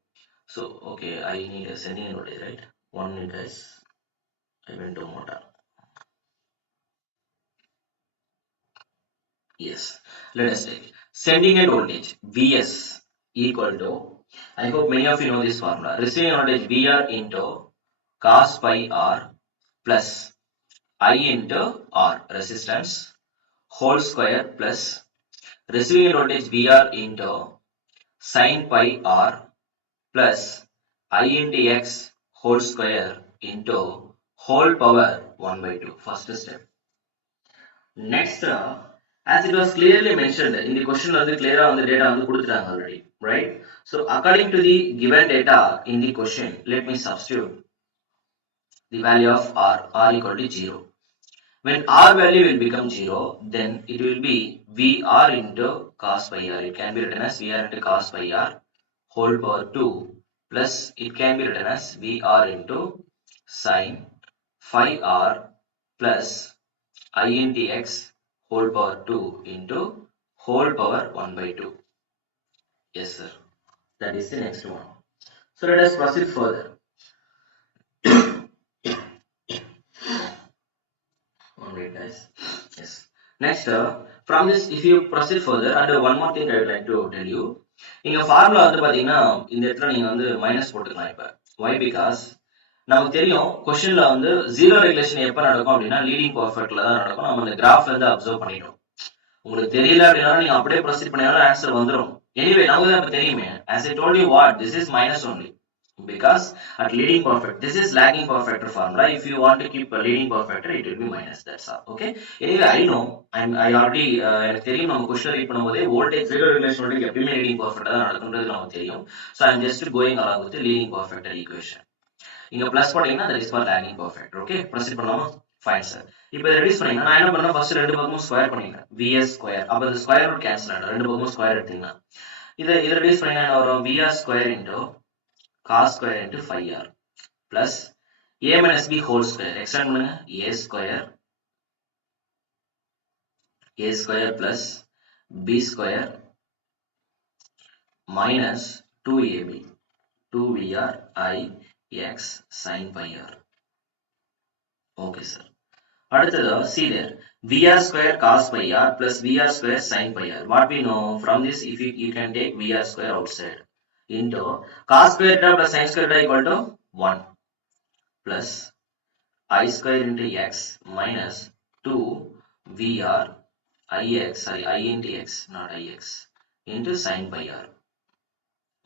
So okay, I need a sending end voltage, right? 1 minute guys, I went to motor. Yes, let us take sending end voltage Vs equal to, I hope many of you know this formula, receiving voltage Vr into cos pi R plus I into R resistance whole square plus receiving voltage Vr into sin pi R plus I into x whole square into whole power 1 by 2. First step. Next, as it was clearly mentioned in the question, clear on the data already, right? So according to the given data in the question, let me substitute the value of R equal to 0. When R value will become 0, then it will be VR into cos pi r. It can be written as VR into cos pi r whole power 2 plus it can be written as VR into sin phi r plus I into x whole power 2 into whole power 1 by 2. Yes, sir. That is the next one. So let us proceed further. One minute, guys. Yes. Next, from this, if you proceed further, and one more thing I would like to tell you. இங்க formula வந்து பாத்தீங்கன்னா இந்த இடத்துல நீங்க வந்து minus போட்டுக்கலாம் இப்ப. Why? Because நமக்கு தெரியும் கொஸ்டின்ல வந்து ஜீரோ ரெகுலேஷன் எப்ப நடக்கும் அப்படின்னா லீடிங் பர்ஃபெக்ட்ல தான் நடக்கும். நம்ம இந்த கிராஃப்ல இருந்து அப்சர்வ் பண்ணிட்டோம். உங்களுக்கு தெரியல அப்படின்னா நீங்க அப்படியே ப்ரொசீட் பண்ணாலும் ஆன்சர் வந்துடும். எனிவே நமக்கு தான் இப்ப தெரியுமே. As I told you what, this is minus only. Because at leading perfect, this is lagging perfector formula. If you want to keep a leading perfector, it will be minus. That's all. Okay. Anyway, I know. I already எனக்கு தெரியும் நம்ம question read பண்ணும்போது voltage zero regulation வந்து எப்பயுமே leading பர்ஃபெக்டா தான் நடக்கும்ன்றது நமக்கு தெரியும். So I am just going along with the leading perfector equation. இங்க பிளஸ் போட்டீங்கன்னா that is for lagging perfector. Okay. Proceed பண்ணலாமா? Fine sir. இப்போ இதை ரெடியூஸ் பண்ணீங்கன்னா நான் என்ன பண்ணேன் ஃபர்ஸ்ட் ரெண்டு பக்கமும் ஸ்கொயர் பண்ணிக்கிறேன். VS square. அப்ப இந்த ஸ்கொயர் ரூட் கேன்சல் ஆயிடும். ரெண்டு பக்கமும் ஸ்கொயர் எடுத்தீங்கன்னா இதை ரெடியூஸ் பண்ணீங்கன்னா என்ன வரும்? VR square into cos square into phi r plus a minus b whole square. Extend பண்ணுங்க a square plus b square minus 2ab 2vr I x sin pi r. Okay, sir. அடுத்தது see there vr square cos pi r plus vr square sin pi r. What we know from this, if you can take vr square outside into cos square plus sin square equal to 1 plus I square into x minus 2 vr ix, sorry, I into x, not ix, into sin pi r.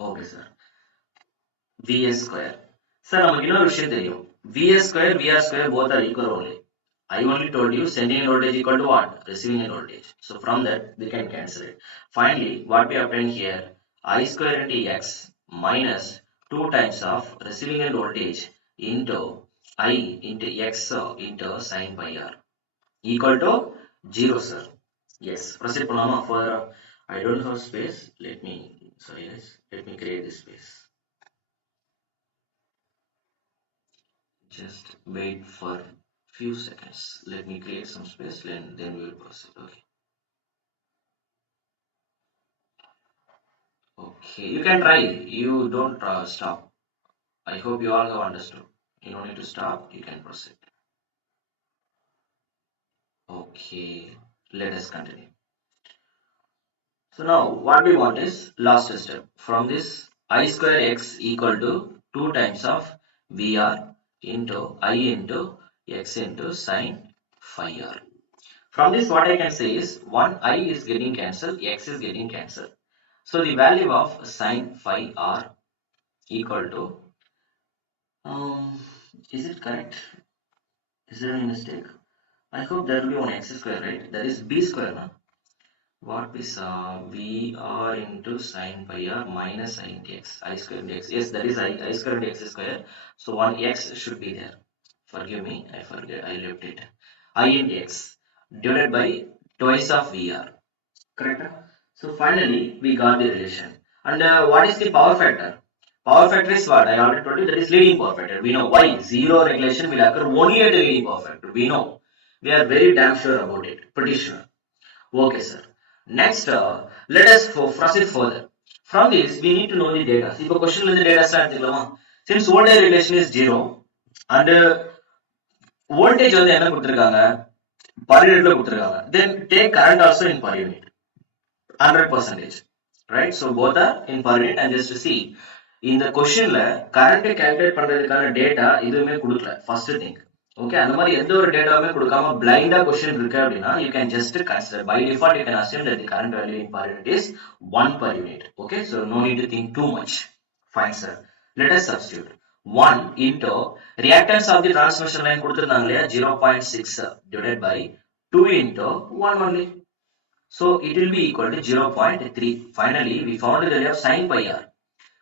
Okay, sir. vs square. Sir, நமக்கு இன்னொரு விஷயம் தெரியும். vs square, vr square both are equal only. I only told you sending end voltage equal to what? Receiving end voltage. So from that, we can cancel it. Finally, what we obtain here, I square into x minus 2 times of receiving end voltage into I into x into sin pi r equal to 0, sir. Yes. Proceed பண்ணலாமா further? I don't have space. Let me create this space. Just wait for few seconds. Let me create some space and then we will proceed. Okay, you can try. You don't stop. I hope you all have understood. You don't need to stop. You can proceed. Okay, let us continue. So now what we want is last step. From this, I square x equal to 2 times of VR into I into x into sin phi r. From this, what I can say is 1 I is getting cancelled, x is getting cancelled. So the value of sin phi r equal to, is it correct? Is there any mistake? I hope there will be one x square, right? That is b square, no? What we saw, VR into sin pi r minus I into x, I square into x. Yes, that is I square into x square. So one x should be there. Forgive me, I left it. I into x divided by twice of VR. Correct? So finally, we got the relation. And what is the power factor? Power factor is what? I already told you, that is leading power factor. We know why. Zero regulation will occur only at the leading power factor. We know. We are very damn sure about it. Pretty sure. Okay, sir. Next, let us proceed further. From this, we need to know the data. See, the question is the data start. Since voltage regulation is 0 and voltage வந்து என்ன கொடுத்திருக்காங்க? Per unitல கொடுத்திருக்காங்க. Then take current also in per unit. 100%. Right? So both are in per unit, and just to see இந்த கொஸ்டின்ல current calculate பண்றதுக்கான data எதுவுமே கொடுக்கல. First thing. Okay, அந்த மாதிரி எந்த ஒரு டேட்டாவுமே கொடுக்காம பிளைண்டா கொஸ்டின் இருக்கு அப்படின்னா you can just consider by default you can assume that the current value in per unit is 1 per unit. Okay, so no need to think too much. Fine, sir. Let us substitute 1 into reactance of the transmission line கொடுத்திருந்தாங்க இல்லையா 0.6 divided by 2 into 1 only. So it will be equal to 0.3. Finally, we found the value of sin pi r.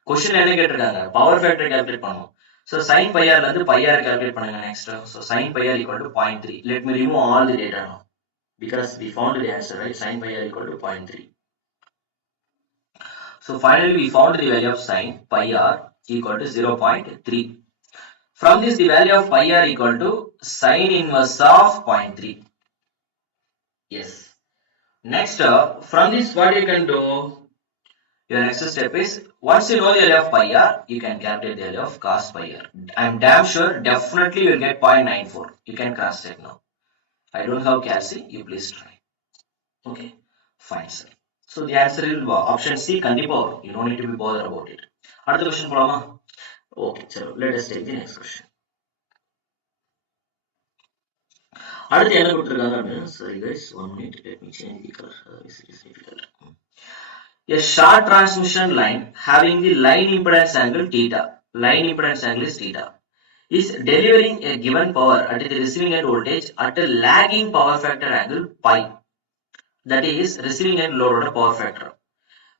Question என்ன கேட்டிருக்காங்க? Power factor calculate பண்ணோம். So sin pi r வந்து pi r calculate பண்ணுங்க next. So sin pi r equal to 0.3. Let me remove all the data now because we found the answer, right? Sin pi r equal to 0.3. So finally we found the value of sin pi r equal to 0.3. From this the value of pi r equal to sin inverse of 0.3. Yes. Next from this what you can do? Your next step is, once you know the value of pi r, you can calculate the value of cos pi r. I am damn sure definitely you will get 0.94. You can cross check now. I don't have calci, you please try. Okay, fine sir. So the answer is option C, kandipa. You don't need to be bothered about it. Another question polama? Okay, so let us take the next question. அடுத்து என்ன கொடுத்திருக்காங்க அப்படின்னா, sorry guys, 1 minute, let me change the color, otherwise it is difficult. A short transmission line having the line impedance angle theta, line impedance angle is theta, is delivering a given power at the receiving end voltage at a lagging power factor angle pi, that is receiving end load power factor.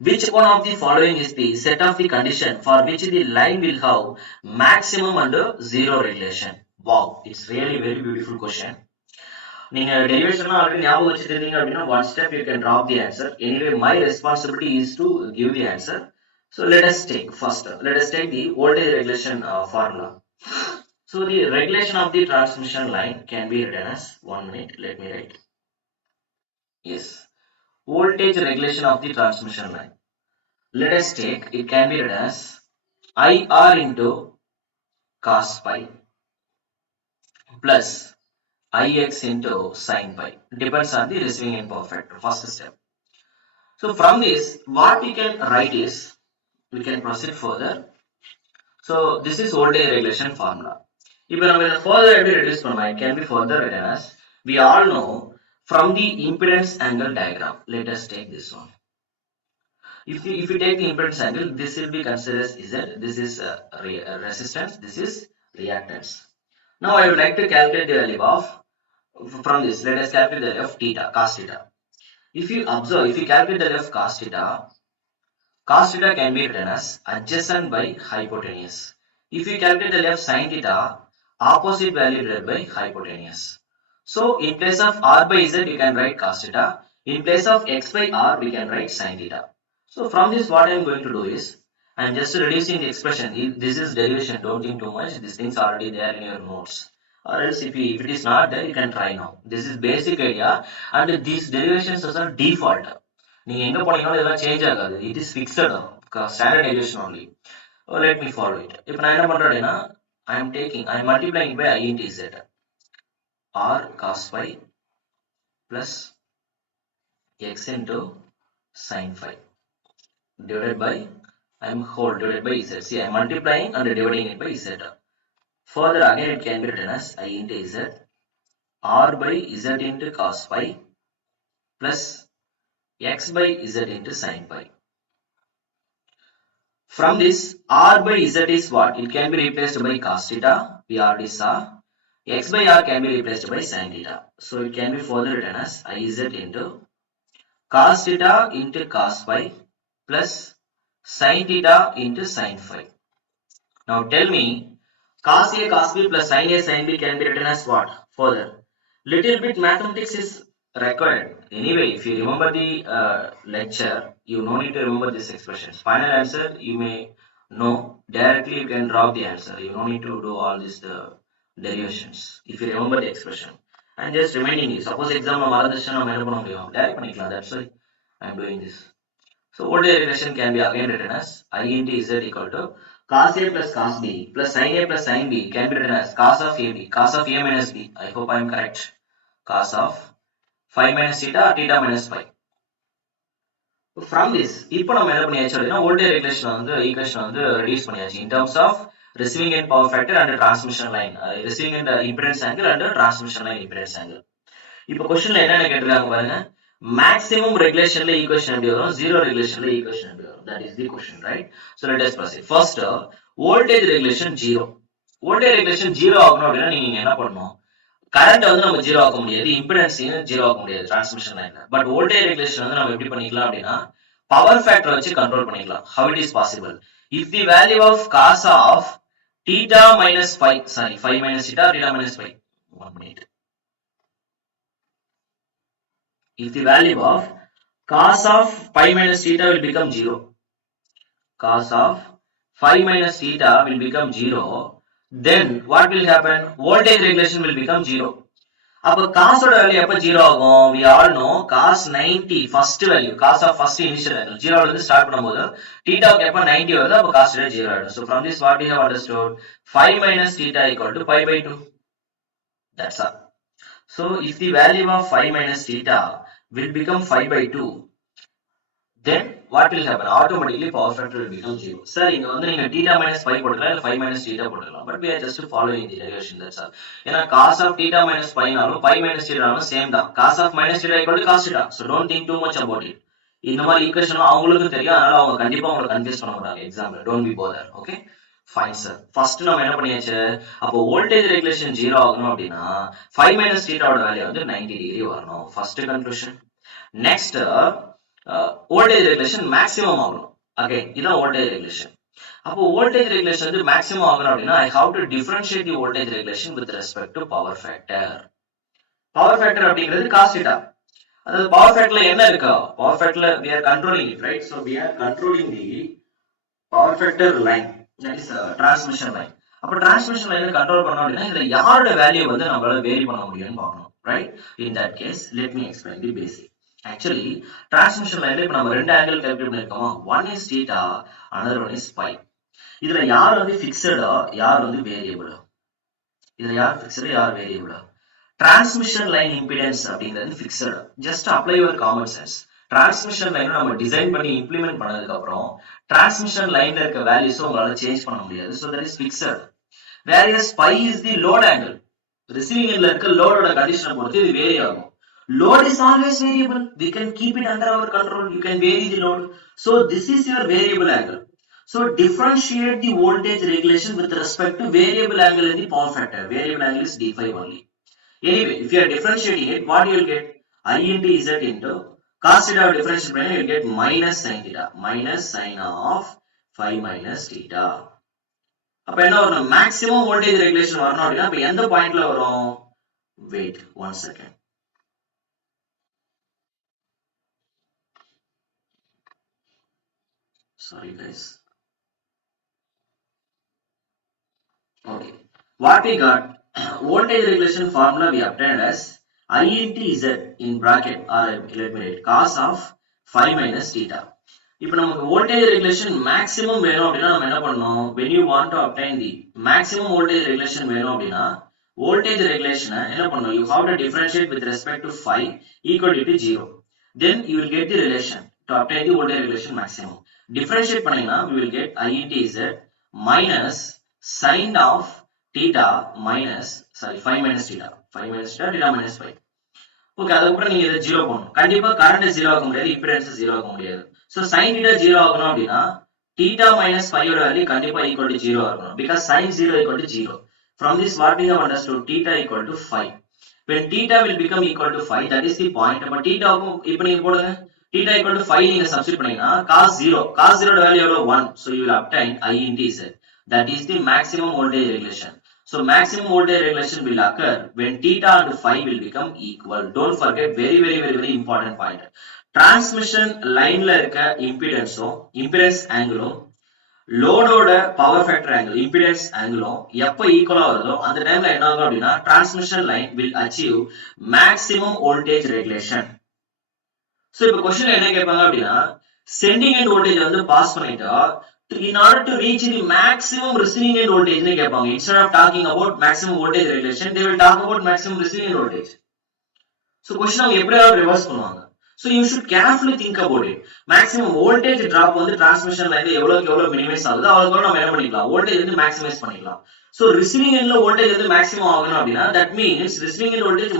Which one of the following is the set of the condition for which the line will have maximum under zero regulation? Wow, it's really very beautiful question. நீங்க derivation already ஞாபகம் வச்சிருந்தீங்க அப்படின்னா one step you can drop the answer. Anyway, my responsibility is to give the answer. So let us take the voltage regulation formula. So the regulation of the transmission line can be written as, 1 minute, let me write. Yes, voltage regulation of the transmission line. Let us take, it can be written as IR into cos pi plus Ix into sin pi, depends on the receiving end power factor, first step. So from this what we can write is, we can proceed further. So this is voltage regulation formula. If we further reduce from it, can be further written as, we all know from the impedance angle diagram. Let us take this one. If you take the impedance angle, this will be considered as Z, this is resistance, this is reactance. Now I would like to calculate the value of, from this let us calculate the value of theta, cos theta. If you observe, if you calculate the value of cos theta can be written as adjacent by hypotenuse. If you calculate the value of sin theta, opposite value divided by hypotenuse. So in place of r by z you can write cos theta, in place of x by r we can write sin theta. So from this what I am going to do is, I am just reducing the expression. This is derivation, don't think too much, these things are already there in your notes. Or else if it is not there, you can try now. This is basic idea, and these derivations are default. நீங்க எங்க போனீங்களோ இதெல்லாம் change ஆகாது, it is fixed, standard derivation only. Let me follow it. இப்போ நான் என்ன பண்றேன் அப்படின்னா, I am multiplying by I into Z, r cos phi plus x into sin phi divided by, I am whole divided by Z. See, I am multiplying and dividing it by Z. Further again it can be written as I into Z, r by Z into cos phi plus x by Z into sin pi. From this r by Z is what? It can be replaced by cos theta, we already saw. X by r can be replaced by sin theta. So it can be further written as Iz into cos theta into cos phi plus sin theta into sin phi. Now tell me, cos A cos B plus sin A sin B can be written as what? Further, little bit mathematics is required. Anyway, if you remember the lecture, you no need to remember these expressions. Final answer you may know directly, you can drop the answer. You no need to do all these derivations if you remember the expression. And just reminding you, suppose exam maradachana நம்ம என்ன பண்ண முடியும், direct பண்ணிக்கலாம். That's why I am doing this. So voltage regulation can be again written as I into Z equal to cos A plus cos B plus sin A plus sin B can be written as cos of AB, cos of A minus B. I hope I am correct. Cos of phi minus theta or theta minus phi. From this, இப்போ நம்ம என்ன பண்ணியாச்சு அப்படின்னா, voltage regulation வந்து equation வந்து reduce பண்ணியாச்சு in terms of receiving end power factor and transmission line, receiving end impedance angle and transmission line impedance angle. இப்போ கொஸ்டின்ல என்னென்ன கேட்டிருக்காங்க பாருங்க, maximum regulationல equation எப்படி வரும், zero regulationல equation எப்படி வரும், that is the question, right? So let us proceed. First, voltage regulation zero. voltage regulation zero ஆகணும் அப்படின்னா நீங்க என்ன பண்ணணும், கரண்ட் வந்து நம்ம ஜீரோ ஆக்க முடியாது, இம்பிடன்ஸையும் ஜீரோ ஆக்க முடியாது டிரான்ஸ்மிஷன் லைன்ல. பட் வோல்டேஜ் ரெகுலேஷன் வந்து நம்ம எப்படி பண்ணிக்கலாம் அப்படின்னா, பவர் ஃபேக்டர் வச்சு கண்ட்ரோல் பண்ணிக்கலாம். how it is possible? if the value of cos of theta minus phi, sorry, phi minus theta, theta minus phi. 1 minute. If the value of cos of pi minus theta will become 0, cos of phi minus theta will become 0, then what will happen? Voltage regulation will become 0. அப்ப cos ஓட value எப்ப 0 ஆகும்? We all know cos 90 first value, cos of first initial angle 0 ல இருந்து start பண்ணும்போது theta க்கு எப்ப 90 வருது அப்ப cos theta 0 ஆயிடும். So from this what we have understood, phi minus theta equal to pi by 2. That's all. So if the value of phi minus theta will become phi by 2, then what will happen? Automatically power factor will become 0. Sir, இங்க வந்து நீங்க theta minus phi போட்டுக்கலாம் இல்ல phi minus theta போட்டுக்கலாம். But we are just following the derivation, that's all. ஏன்னா cos of theta minus phi நாலும் phi minus theta நாலும் same தான். Cos of minus theta equal to cos theta. So don't think too much about it. இந்த மாதிரி equation அவங்களுக்கும் தெரியும், அதனால அவங்க கண்டிப்பா உங்களை கன்ஃபியூஸ் பண்ண மாட்டாங்க எக்ஸாம்ல. Don't be bothered. Okay? Fine sir. First நம்ம என்ன பண்ணியாச்சு? அப்போ வோல்டேஜ் ரெகுலேஷன் 0 ஆகணும் அப்படின்னா phi minus theta ஓட வேல்யூ வந்து 90 டிகிரி வரணும். First conclusion. Next voltage regulation maximum ஆகணும். Again, இதான் voltage regulation. அப்போ voltage regulation வந்து maximum ஆகணும் அப்படின்னா I have to differentiate the voltage regulation with respect to power factor. Power factor அப்படிங்கிறது cos theta. அதாவது power factorல என்ன இருக்கா? Power factorல we are controlling it, right? So we are controlling the power factor line, that is transmission line. அப்போ transmission line control பண்ணோம் அப்படின்னா இதுல யாரோட value வந்து நம்மளால வேரி பண்ண முடியும்னு பார்க்கணும், right? In that case, let me explain the basic. Actually, transmission line இப்ப நம்ம ரெண்டு ஆங்கிள் கால்குலேட் பண்ணிருக்கோம். One is theta, another one is phi. இதுல யார் வந்து ஃபிக்ஸடா, யார் வந்து வேரியபிளா? இதுல யார் ஃபிக்ஸட், யார் வேரியபிளா? டிரான்ஸ்மிஷன் லைன் இம்பிடன்ஸ் அப்படிங்கிறது fixed. Just apply your common sense. Transmission line நம்ம டிசைன் பண்ணி இம்ப்ளிமெண்ட் பண்ணதுக்கு அப்புறம் டிரான்ஸ்மிஷன் லைன்ல இருக்க வேல்யூஸ் உங்களால சேஞ்ச் பண்ண முடியாது. So that is fixed. Whereas phi is the load angle. Receiving எண்ட்ல இருக்க லோடோட கண்டிஷனை பொறுத்து இது வேரி ஆகும். Load is always variable. We can keep it under our control. You can vary the load. So this is your variable angle. So differentiate the voltage regulation with respect to variable angle in the power factor. Variable angle is d5 only. Anyway, if you are differentiating it, what you will get? I into z into cos theta differential பண்ணா you will get minus sin theta. Minus sin of phi minus theta. அப்ப என்ன வரும்? Maximum voltage regulation வரணும் அப்படின்னா அப்ப எந்த பாயிண்ட்ல வரும்? Wait 1 second. Sorry guys. Okay. What we got? Voltage regulation formula we obtained as I into Z in bracket or let me write cos of phi minus theta. இப்போ நமக்கு voltage regulation maximum வேணும் அப்படின்னா நம்ம என்ன பண்ணணும்? When you want to obtain the maximum voltage regulation வேணும் அப்படின்னா voltage regulation என்ன பண்ணணும்? You have to differentiate with respect to phi equal to 0. Then you will get the relation to obtain the voltage regulation maximum. Differentiate பண்ணீங்கன்னா we will get I into Z minus sin of theta minus phi minus theta. Phi minus theta, theta minus phi. Okay, அதுக்கப்புறம் நீங்க இதை 0 பண்ணணும். கண்டிப்பா current 0 ஆக முடியாது, impedance 0 ஆக முடியாது. So sin theta 0 ஆகணும் அப்படின்னா theta minus phi ஓட வேல்யூ கண்டிப்பா equal to 0 ஆகணும். Because sin 0 equal to 0. From this what we have understood, theta equal to phi. When theta will become equal to phi, that is the point. அப்ப theta இப்போ நீங்க போடுங்க theta equal to phi நீங்க substitute பண்ணீங்கன்னா cos 0. Cos 0 ஓட value எவ்வளவு? 1. So you will obtain I into Z. That is the maximum voltage regulation. So maximum voltage regulation will occur when theta and phi will become equal. Don't forget, very important point. Transmission line la irka impedance impedance angle load oda power factor angle impedance angle எப்ப ஈக்குவலா வருதோ அந்த டைம்ல என்ன ஆகும் அப்படின்னா transmission line will achieve maximum voltage regulation. So இப்ப question என்ன கேட்பாங்க அப்படின்னா sending end voltage வந்து பாஸ் பண்ணிட்டா in order to reach the maximum receiving end voltage னு கேட்பாங்க. Instead of talking about maximum voltage regulation, they will talk about maximum receiving end voltage. So question அவங்க எப்படியாவது reverse பண்ணுவாங்க. So you should carefully think about it. Maximum voltage drop வந்து transmission line எவ்வளவுக்கு எவ்வளவு minimise ஆகுதோ அவ்வளவுக்கு நம்ம என்ன பண்ணிக்கலாம், voltage வந்து மேக்ஸிமைஸ் பண்ணிக்கலாம். So receiving endல voltage வந்து மேக்ஸிமம் ஆகணும் அப்படின்னா that means receiving end voltage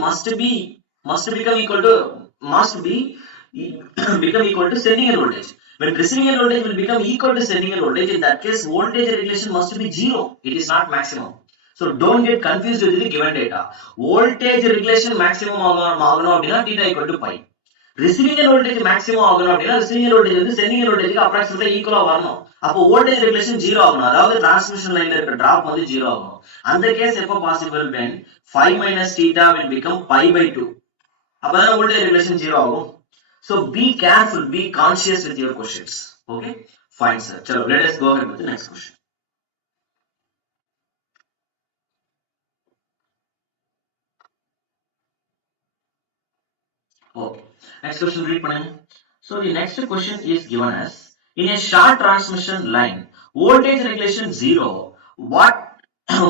become equal to sending end voltage. When receiving end voltage will become equal to sending end voltage, in that case voltage regulation must be 0. It is not maximum. So don't get confused with the given data. Voltage regulation maximum ஆகணும் அப்படின்னா theta equal to pi. receiving end voltage maximum ஆகணும் அப்படின்னா receiving end voltage வந்து sending end voltage approximately ஈக்குவலா வரணும். அப்போ voltage regulation 0 ஆகணும். அதாவது டிரான்ஸ்மிஷன் லைன்ல இருக்க டிராப் வந்து 0 ஆகணும். அந்த கேஸ் எப்போ possible when 5 minus theta will become pi by 2. அப்பதான் voltage regulation 0 ஆகும். So be careful, be conscious with your questions. Okay, fine sir. Chalo, let us go ahead with the next question. Okay, next question read பண்ணுங்க. So the next question is given as in a short transmission line voltage regulation 0, what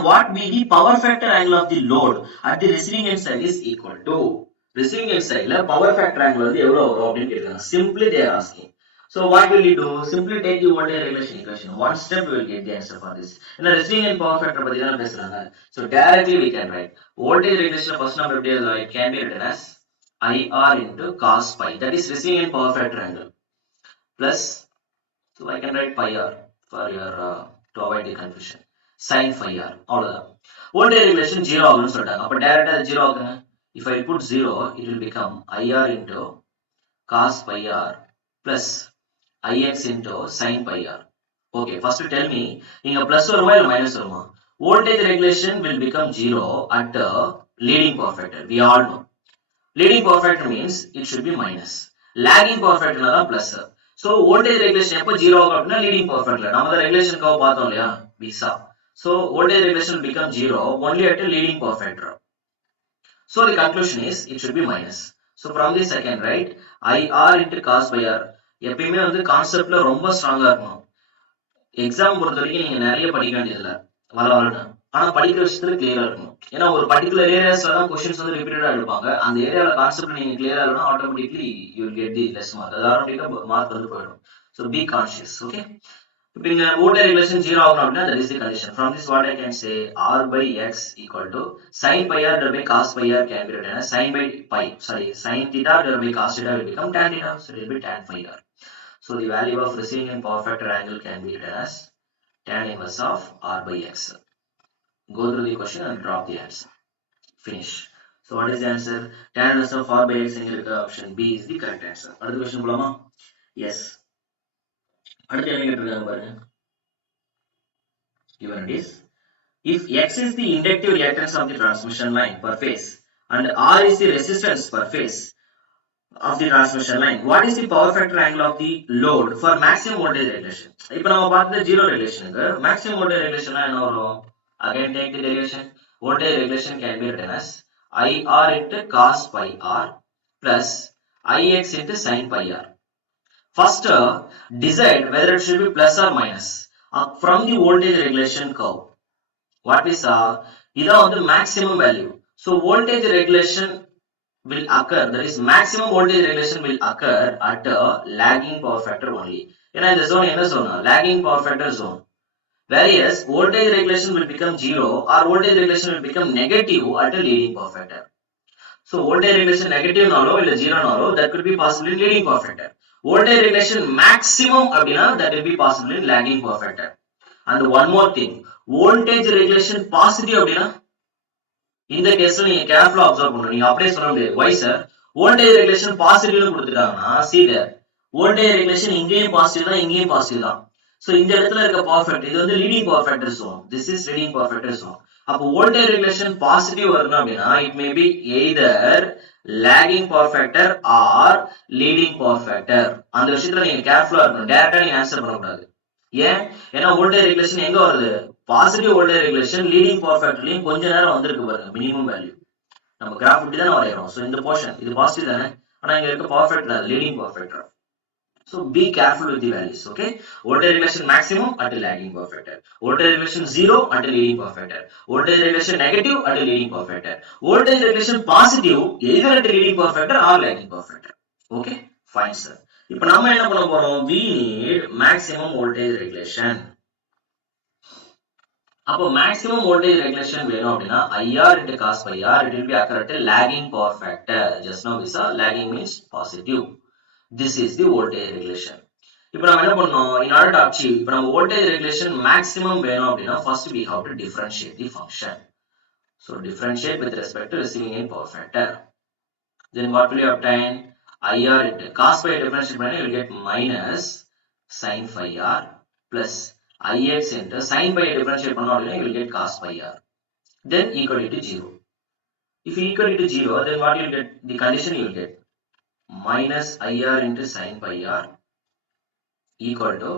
what be the power factor angle of the load at the receiving end side is equal to. Receiving end side la power factor angle வந்து எவ்வளவு வரும் அப்படினு கேக்குறாங்க. Simply they are asking. So what will you do? Simply take the voltage regulation equation. One step we will get the answer for this. In receiving end power factor பத்தி தான் பேசுறாங்க. So directly we can write voltage regulation first number எப்படி எழுதலாம்? It can be written as IR into cos pi, that is receiving end power factor angle, plus, so I can write pi R for your to avoid the confusion, sin phi R. அவ்வளவுதான். voltage regulation 0 ஆகும்னு சொல்றாங்க. அப்ப டைரக்டா 0 ஆகுங்க. If I put 0, it will become IR into cos pi R plus IX into sin pi R. Okay, first tell me, இங்க plus வருமா இல்ல minus வருமா? Voltage regulation will become 0 at the leading power factor. We all know. Leading power factor means it should be minus. Lagging power factor na plus. So voltage regulation எப்ப 0 ஆகும் அப்படினா leading power factor. நாம தான் regulation கவ பார்த்தோம் இல்லையா? We saw. So voltage regulation will become 0 only at a leading power factor. So the conclusion is it should be minus. So from this I can write IR into cos by R. எப்பயுமே வந்து கான்செப்ட்ல ரொம்ப ஸ்ட்ராங்கா இருக்கணும். Exam பொறுத்த வரைக்கும் நீங்க நிறைய படிக்க வேண்டியதில்லை வரலாறுன்னு, ஆனா படிக்கிற விஷயத்துல கிளியரா இருக்கணும். ஏன்னா ஒரு பர்டிகுலர் ஏரியாஸ்ல தான் கொஸ்டின்ஸ் வந்து ரிப்பீட்டடா எடுப்பாங்க. அந்த ஏரியால கான்செப்ட் நீங்க கிளியரா இருக்கணும், automatically you will get the less mark. அது ஆட்டோமேட்டிக்கா மார்க் வந்து போயிடும். So B conscious. ஓகே, இப்போ இங்க voltage regulation 0 ஆகணும் அப்படின்னா that is the condition. From this what I can say, R by X equal to sin pi R divided by cos pi R can be written as sin by pi, sorry, sin theta divided by cos theta will become tan theta, so it will be tan phi R. So the value of receiving end power factor angle can be written as tan inverse of R by X. Go through the question and drop the answer. Finish. So what is the answer? Tan inverse of R by X எங்க இருக்கு? Option B is the correct answer. அடுத்த question போலாமா? Yes. அடுத்து என்ன கேட்டிருக்காங்க பாருங்க. Given it is, if X is the inductive reactance of the transmission line per phase and R is the resistance per phase of the transmission line, what is the power factor angle of the load for maximum voltage regulation? இப்போ நம்ம பார்த்தது zero ரெகுலேஷனுக்கு maximum voltage regulation என்ன வரும்? Again take the derivation. Voltage regulation can be written as IR into cos pi R plus IX into sin pi R. First, decide whether it should be plus or minus from the voltage regulation curve. What we saw, இதான் வந்து maximum value. So voltage regulation will occur, that is maximum voltage regulation will occur at a lagging power factor only. ஏன்னா இந்த zone என்ன zone? Lagging power factor zone. Whereas voltage regulation will become 0 or voltage regulation will become negative at a leading power factor. So voltage regulation negative nalo illa 0 nalo, that could be possibly leading power factor. Voltage regulation maximum அப்படினா that will be possibly lagging power factor. And one more thing, voltage regulation positive அப்படினா இந்த கேஸ்ல நீங்க கேர்ஃபுல்லா observe பண்ணணும். நீங்க அப்படியே சொல்ல முடியாது. Why sir? Voltage regulation positive னு கொடுத்துட்டாங்கன்னா see there, voltage regulation இங்கேயும் பாசிட்டிவ் தான், இங்கேயும் பாசிட்டிவ் தான். So இந்த இடத்துல இருக்க power factor இது வந்து leading power factor zone. This is leading power factor zone. அப்போ voltage regulation பாசிட்டிவ் வரணும் அப்படின்னா it may be either lagging power factor or leading power factor. அந்த விஷயத்துல நீங்க கேர்ஃபுல்லா இருக்கணும். டைரக்டா நீங்க ஆன்சர் பண்ண கூடாது. ஏன்? ஏன்னா voltage regulation எங்க வருது? Positive voltage regulation leading power factorலயும் கொஞ்ச நேரம் வந்திருக்கு பாருங்க, மினிமம் வேல்யூ. நம்ம கிராஃப் இப்படி தானே வரையறோம். ஸோ இந்த போர்ஷன் இது பாசிட்டிவ் தானே, ஆனா இங்க இருக்க பவர் ஃபேக்டர் அது leading power factor. So be careful with the values. Okay, voltage regulation maximum at a lagging power factor, voltage regulation 0 at a leading power factor, voltage regulation negative at a leading power factor, voltage regulation positive either at a leading power factor or lagging power factor. Okay, fine sir. இப்போ நம்ம என்ன பண்ண போறோம்? We need maximum voltage regulation. அப்போ maximum voltage regulation வேணும் அப்படின்னா IR into cos pi R, it will be occur at a lagging power factor. Just now we saw lagging means positive. This is the voltage regulation. இப்போ நம்ம என்ன பண்ணோம்? In order to achieve, இப்போ நம்ம voltage regulation maximum வேணும் அப்படின்னா first we have to differentiate the function. So differentiate with respect to receiving end power factor. Then what will you obtain? IR into cos phi differentiate பண்ணா you will get minus sin phi r plus IX into sin phi differentiate பண்ணா you will get cos phi r. Then equal to 0. If you equal to 0, then what you will get? The condition you will get minus IR into sin pi r equal to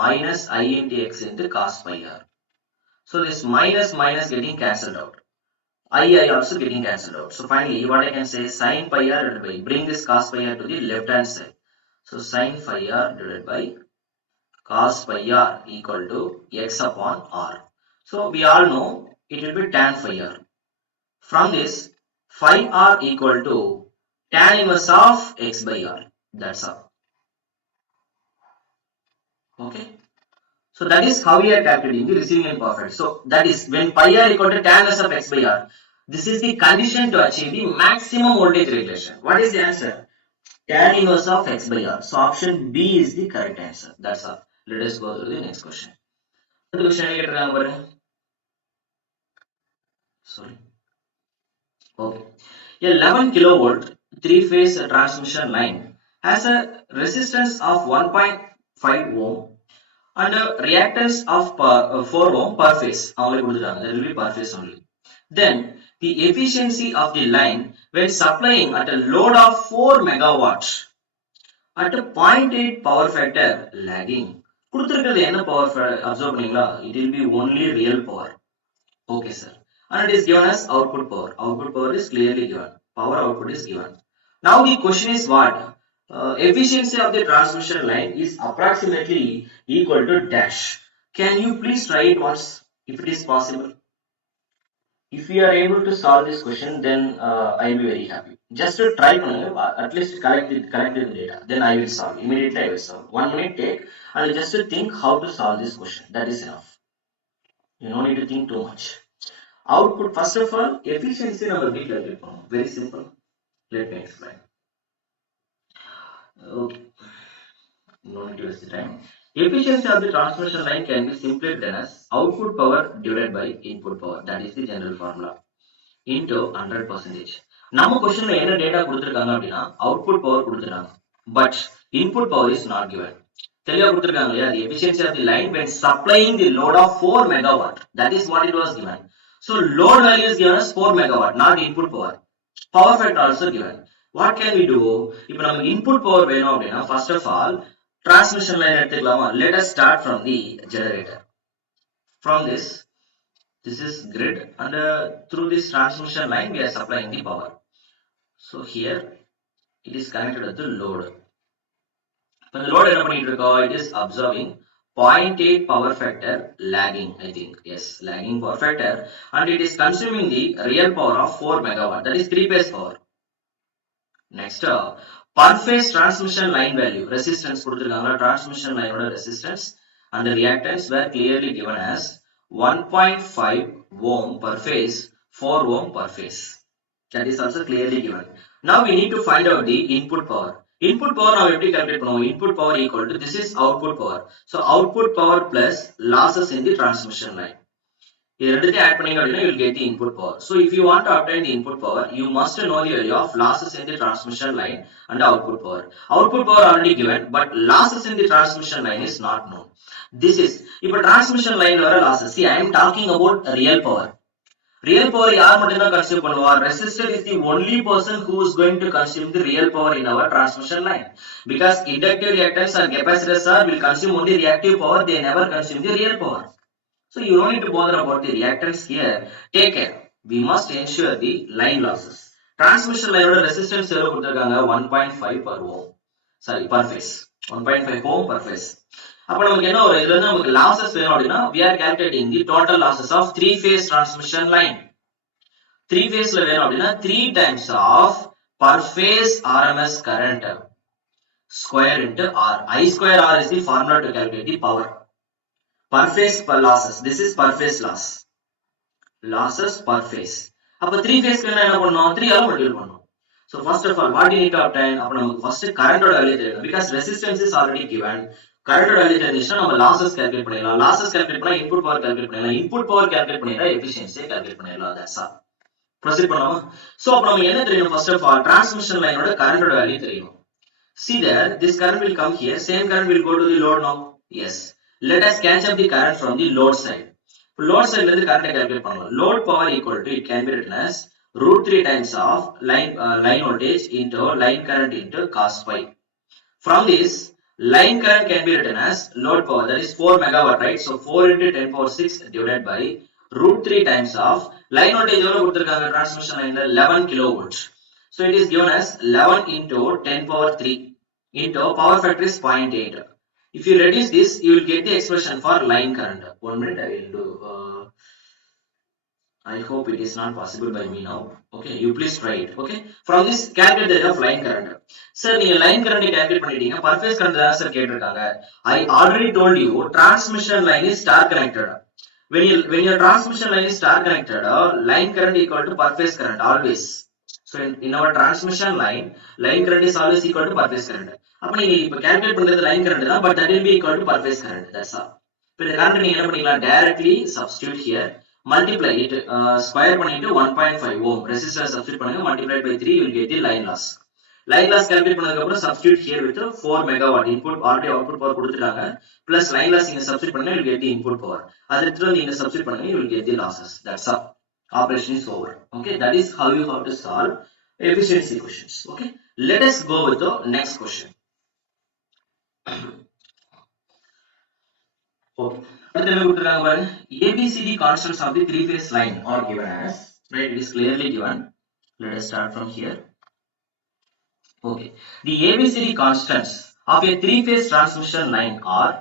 minus I into x into cos pi r. So this minus minus getting cancelled out. I also getting cancelled out. So finally what I can say is sin pi r divided by, bring this cos pi r to the left hand side. So sin phi r divided by cos pi r equal to x upon r. So we all know it will be tan phi r. From this phi r equal to tan inverse of x by r. That's all. Okay. So that is how we are calculating the receiving end power factor. So that is when pi r equal to tan inverse of x by r. This is the condition to achieve the maximum voltage regulation. What is the answer? Tan inverse of x by r. So option B is the correct answer. That's all. Let us go to the next question. The question sorry. Okay. A 11 kilovolt 3-phase transmission line has a resistance of 1.5 ohm and a reactance of 4 ohm per phase. That will be per phase only. Then the efficiency of the line when supplying at a load of 4 megawatts at a 0.8 power factor lagging. கொடுத்திருக்கிறது என்ன power observe பண்ணீங்களா? It will be only real power. Okay, sir. And it is given as output power. Output power is clearly given. Power output is given. Now the question is what? Efficiency of the transmission line is approximately equal to dash. Can you please try it once if it is possible? If you are able to solve this question, then I will be very happy. Just to try, at least collect the data. Then I will solve. Immediately I will solve. 1 minute take and just to think how to solve this question. That is enough. You don't need to think too much. Output, first of all, efficiency number be calculate. Very simple. Let me explain. Okay. No need to waste the time. Efficiency of the transmission line can be simply written as output power divided by input power. That is the general formula. Into 100%. நம்ம கொஸ்டின்ல என்ன data கொடுத்திருக்காங்க அப்படின்னா output power கொடுத்திருக்காங்க. But input power is not given. தெளிவா கொடுத்திருக்காங்க இல்லையா? The efficiency of the line when supplying the load of 4 megawatt. That is what it was given. So load value is given as 4 megawatt, not input power. Power factor also given. What can we do? இப்போ நமக்கு input power வேணும் அப்படின்னா first of all transmission line எடுத்துக்கலாமா? Let us start from the generator. From this is grid and through this transmission line we are supplying the power. So here it is connected with the load. When the load என்ன பண்ணிட்டு இருக்கோம்? It is observing 0.8 power factor lagging, I think. Yes, lagging power factor, and it is consuming the real power of 4 megawatt. That is 3-phase power. Next, per phase transmission line value, resistance கொடுத்திருக்காங்க. Transmission line ஓட resistance and the reactance were clearly given as 1.5 ohm per phase, 4 ohm per phase. That is also clearly given. Now we need to find out the input power. Input power now எப்படி calculate பண்ணுவோம்? Input power equal to, this is output power. So output power plus losses in the transmission line. இது ரெண்டுத்தையும் add பண்ணீங்க அப்படின்னா you will get the input power. So if you want to obtain the input power, you must know the value of losses in the transmission line and output power. Output power already given, but losses in the transmission line is not known. This is, இப்போ transmission line வர losses. See, I am talking about real power. Real power யார் மட்டும்தான் consume பண்ணுவார்? Resistor is the only person who is going to consume the real power in our transmission line. Because inductive reactance or capacitors will consume only reactive power, they never consume the real power. So you don't need to bother about the reactance here. Take care. We must ensure the line losses. Transmission line resistance எவ்வளவு கொடுத்திருக்காங்க? 1.5 per ohm. Sorry, per phase. 1.5 ohm per phase. அப்ப நமக்கு என்ன ஒரு இதுல நமக்கு losses வேணும் அப்படின்னா we are calculating the total losses of 3-phase transmission line. 3 phase ல வேணும் அப்படின்னா 3 times of per phase RMS current square into R. I square R is the formula to calculate the power. Per phase per losses. This is per phase loss. Losses per phase. அப்ப 3 phase க்கு என்ன பண்ணனும்? 3 ஆல multiply பண்ணனும். So first of all, what you need to obtain? அப்ப நமக்கு first current ஓட value தெரியணும். Because resistance is already given. Current ஓட வேல்யூ தெரிஞ்சிச்சுனா நம்ம losses calculate பண்ணிடலாம். Losses calculate பண்ணா input power calculate பண்ணிடலாம். Input power calculate பண்ணிட்டா efficiency calculate பண்ணிடலாம். That's all. proceed பண்ணலாமா? So அப்ப நம்ம என்ன தெரியும்? First of all, transmission line ஓட current ஓட value தெரியும். See there, this current will come here, same current will go to the load now. Yes. Let us catch up the current from the load side. Load side la current calculate பண்ணலாம். Load power equal to, it can be written as root 3 times of line voltage into line current into cos phi. From this, line current can be written as load power, that is 4 megawatt, right? So 4 into 10 power 6 divided by root 3 times of line voltage எவ்வளவு கொடுத்திருக்காங்க transmission line 11 kilovolts. So it is given as 11 into 10 power 3 into power factor is 0.8. If you reduce this, you will get the expression for line current. 1 minute I will do. I hope it is not possible by me now. Okay, you please try it. Okay, from this calculate the rate of line current. Sir, நீங்க line current calculate பண்ணிட்டீங்க. Per phase current தான் sir கேட்டிருக்காங்க. I already told you transmission line is star connected. When your transmission line is star connected, line current equal to per phase current always. So in our transmission line current is always equal to per phase current. அப்ப நீங்க இப்ப calculate பண்றது line current தான், but that will be equal to per phase current. That's all. இப்ப இந்த current நீங்க என்ன பண்ணிக்கலாம்? Directly substitute here. Multiply it, square பண்ணிட்டு 1.5 ohm resistor substitute பண்ணுங்க, multiplied by 3, you will get the line loss. Line loss calculate பண்ணதுக்கு அப்புறம் substitute here with 4 megawatt input, already output power கொடுத்துட்டாங்க, plus line loss நீங்க substitute பண்ணுங்க, you will get the input power. அது எடுத்து நீங்க substitute பண்ணுங்க, you will get the losses. That's all. Operation is over. Okay, that is how you have to solve efficiency questions. Okay, let us go with the next question. Okay. ABCD constants of the three-phase line are given as, right? It is clearly given. Let us start from here. Okay. The ABCD constants of a three-phase transmission line are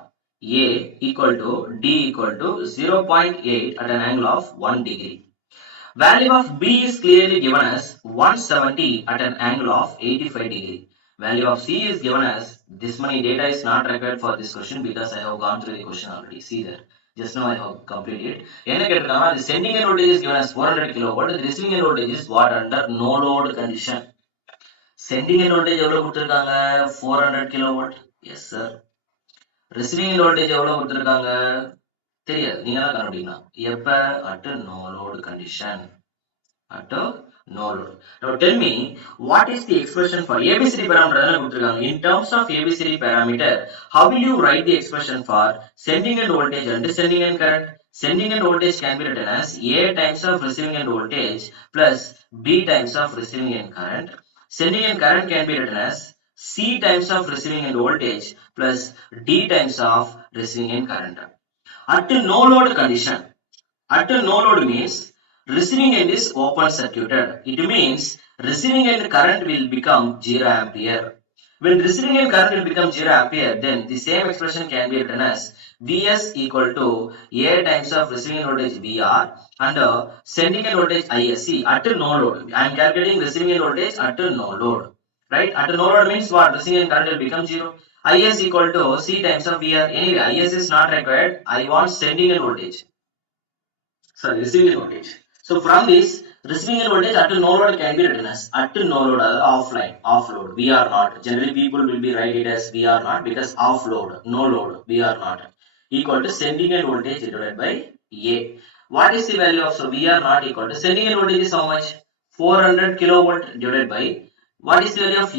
A equal to D equal to 0.8 at an angle of 1 degree. Value of B is clearly given as 170 at an angle of 85 degree. Value of C is given as, this many data is not required for this question because I have gone through the question already. See there. Just now I have completed it. The sending end voltage is given as 400 kilowatt. The receiving end voltage is what? Under no load condition. Sending end voltage எவ்வளவு கொடுத்திருக்காங்க? 400 kilowatt. Yes sir. Receiving end voltage எவ்வளவு கொடுத்திருக்காங்க? தெரியாது, நீங்க தான் கண்டுபிடிக்கணும். எப்ப? At no load condition. At no load. Now tell me, what is the expression for ABCD parameter? In terms of ABCD parameter, how will you write the expression for sending end voltage and sending end current? Sending end voltage can be written as A times of receiving end voltage plus B times of receiving end current. Sending end current can be written as C times of receiving end voltage plus D times of receiving end current. At no load condition, at no load means receiving end is open circuited. It means receiving end current will become 0 ampere. When receiving end current will become 0 ampere, then the same expression can be written as Vs equal to A times of receiving end voltage Vr and sending end voltage Isc at no load. I am calculating receiving end voltage at no load. Right? At no load means what? Receiving end current will become 0. Is equal to C times of Vr. Anyway, Is is not required. I want sending end voltage. Sorry, receiving end voltage. So from this, receiving end voltage at no load can be written as at no load, offline, off load, VR not. Generally people will be write it as VR not because off load, no load, VR not equal to sending end voltage divided by A. What is the value of, so VR not equal to sending end voltage is how much? 400 kilowatt divided by, what is the value of A?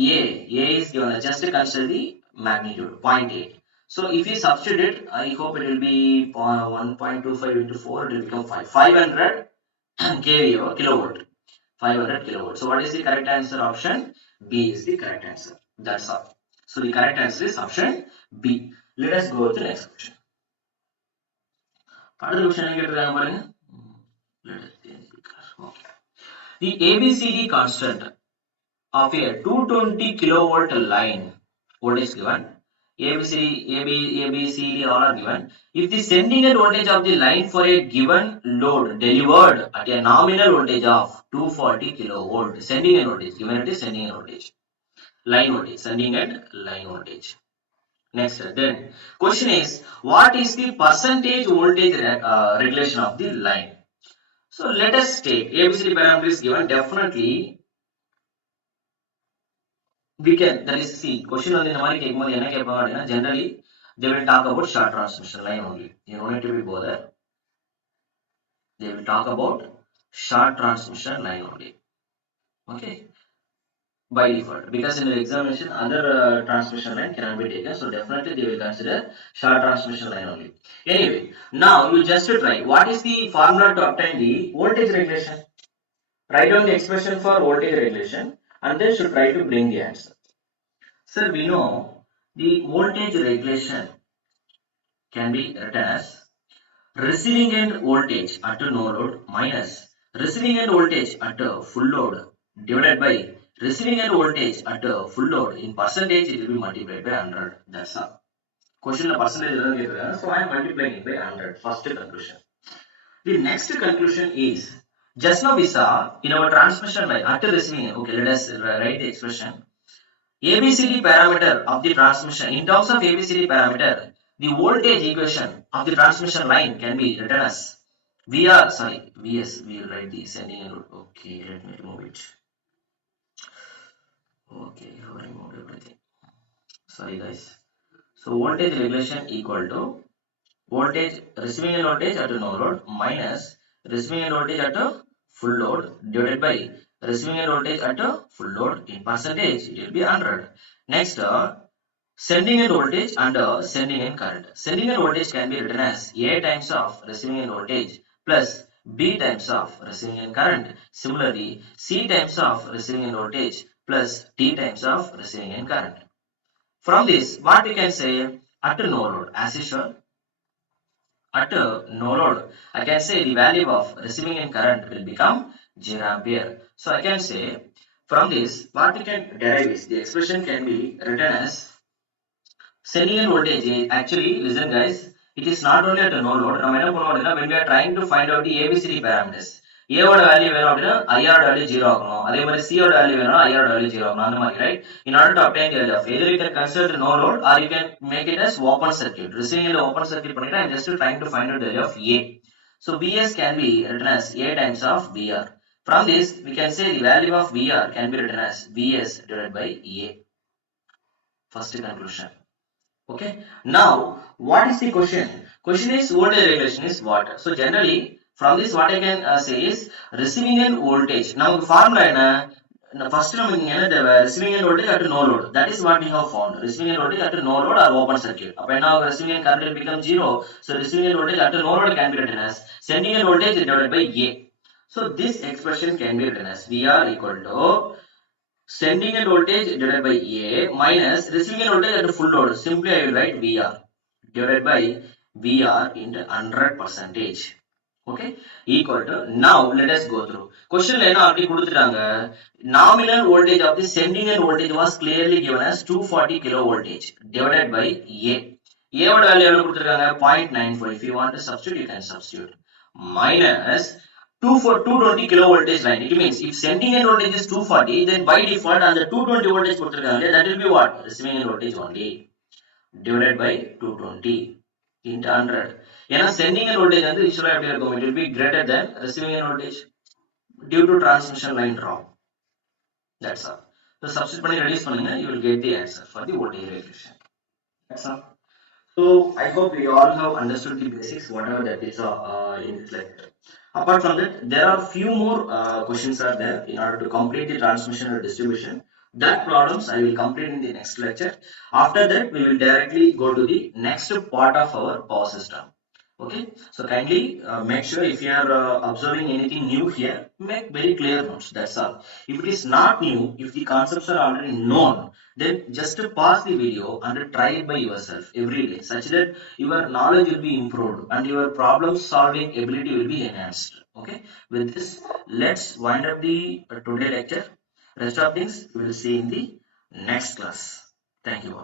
A is given, just to consider the magnitude 0.8. So if you substitute it, I hope it will be 1.25 into 4, it will become 500 kVA or kilowatt. 500 kilowatt. So what is the correct answer? Option B is the correct answer. That's all. So the correct answer is option B. Let us go to the next question. Another question. Okay. The ABCD constant of a 220 kilowatt line, what is given? ABCD all are given. If the sending end voltage of the line for a given load delivered at a nominal voltage of 240 kilovolt, sending end voltage, given it is sending end voltage, line voltage, sending end line voltage. Next, then question is, what is the percentage voltage regulation of the line? So let us take ABCD parameter is given. Definitely we can, that is, see, question on the generally they will talk about short transmission line only. You don't need to be bothered. They will talk about short transmission line only. Okay, by default, because in the examination other transmission line cannot be taken, so definitely they will consider short transmission line only. Anyway, now you just try what is the formula to obtain the voltage regulation. Write down the expression for voltage regulation and then should try to bring the answer. Sir, we know the voltage regulation can be written as receiving end voltage at a no load minus receiving end voltage at a full load divided by receiving end voltage at a full load in percentage. It will be multiplied by 100. That's all. Question the percentage, so I am multiplying it by 100. First conclusion. The next conclusion is, just now we saw in our transmission line at receiving end. Okay, let us write the expression. ABCD parameter of the transmission. In terms of ABCD parameter, the voltage equation of the transmission line can be written as VS. We will write the sending end. Okay, let me remove it. Okay, remove everything. Sorry guys. So voltage regulation equal to voltage receiving end voltage at a no load minus receiving end voltage at a full load divided by receiving end voltage at a full load in percentage. It will be 100. Next, sending end voltage and sending end current. Sending end voltage can be written as A times of receiving end voltage plus B times of receiving end current. Similarly, C times of receiving end voltage plus D times of receiving end current. From this, what we can say, at no load, as usual, at no load, I can say the value of receiving end current will become 0 ampere. So I can say, from this, what we can derive is the expression can be written as sending end voltage. Actually, listen guys, it is not only at a no load. When we are trying to find out the ABCD parameters, A oda value வேணும் அப்படினா I oda value 0 ஆகணும். அதே மாதிரி C oda value வேணும்னா I oda value 0 ஆகணும். அந்த மாதிரி, right? In order to obtain the value of either you can consider no load or you can make it as open circuit. Receiving end open circuit பண்ணிட்டு I am just trying to find out the value of A. So VS can be written as A times of VR. From this, we can say the value of VR can be written as VS divided by A. First conclusion. Okay, now what is the question? Question is voltage regulation is what? So generally from this what I can say is receiving end voltage. Now formula enna first namakku enna theva receiving end voltage at no load. That is what we have found. Receiving end voltage at no load or open circuit. Appo now receiving end current will become 0. So receiving end voltage at no load can be written as sending end voltage divided by A. So this expression can be written as VR equal to sending end voltage divided by A minus receiving end voltage at full load. Simply I will write VR divided by VR into 100 percentage. Okay, equal to, now let us go through. Question line already kuduthiranga. Nominal voltage of the sending end voltage was clearly given as 240 kilovoltage divided by A. A oda value evlo kuduthiranga 0.94. If you want to substitute, you can substitute. Minus 220 kilovoltage line. It means if sending end voltage is 240, then by default on the 220 voltage that will be what? Receiving end voltage only divided by 220 into 100. ஏன்னா sending end voltage வந்து usually எப்படி இருக்கும்? It will be greater than receiving end voltage due to transmission line drop. That's all. So substitute பண்ணி reduce பண்ணுங்க, you will get the answer for the voltage regulation. That's all. So I hope you all have understood the basics, whatever that is in this lecture. Apart from that, there are few more questions are there in order to complete the transmission or distribution. That problems I will complete in the next lecture. After that, we will directly go to the next part of our power system. Okay, so kindly make sure if you are observing anything new here, make very clear notes. That's all. If it is not new, if the concepts are already known, then just pause the video and try it by yourself every day, such that your knowledge will be improved and your problem solving ability will be enhanced. Okay, with this, let's wind up the today lecture. Rest of things we will see in the next class. Thank you all.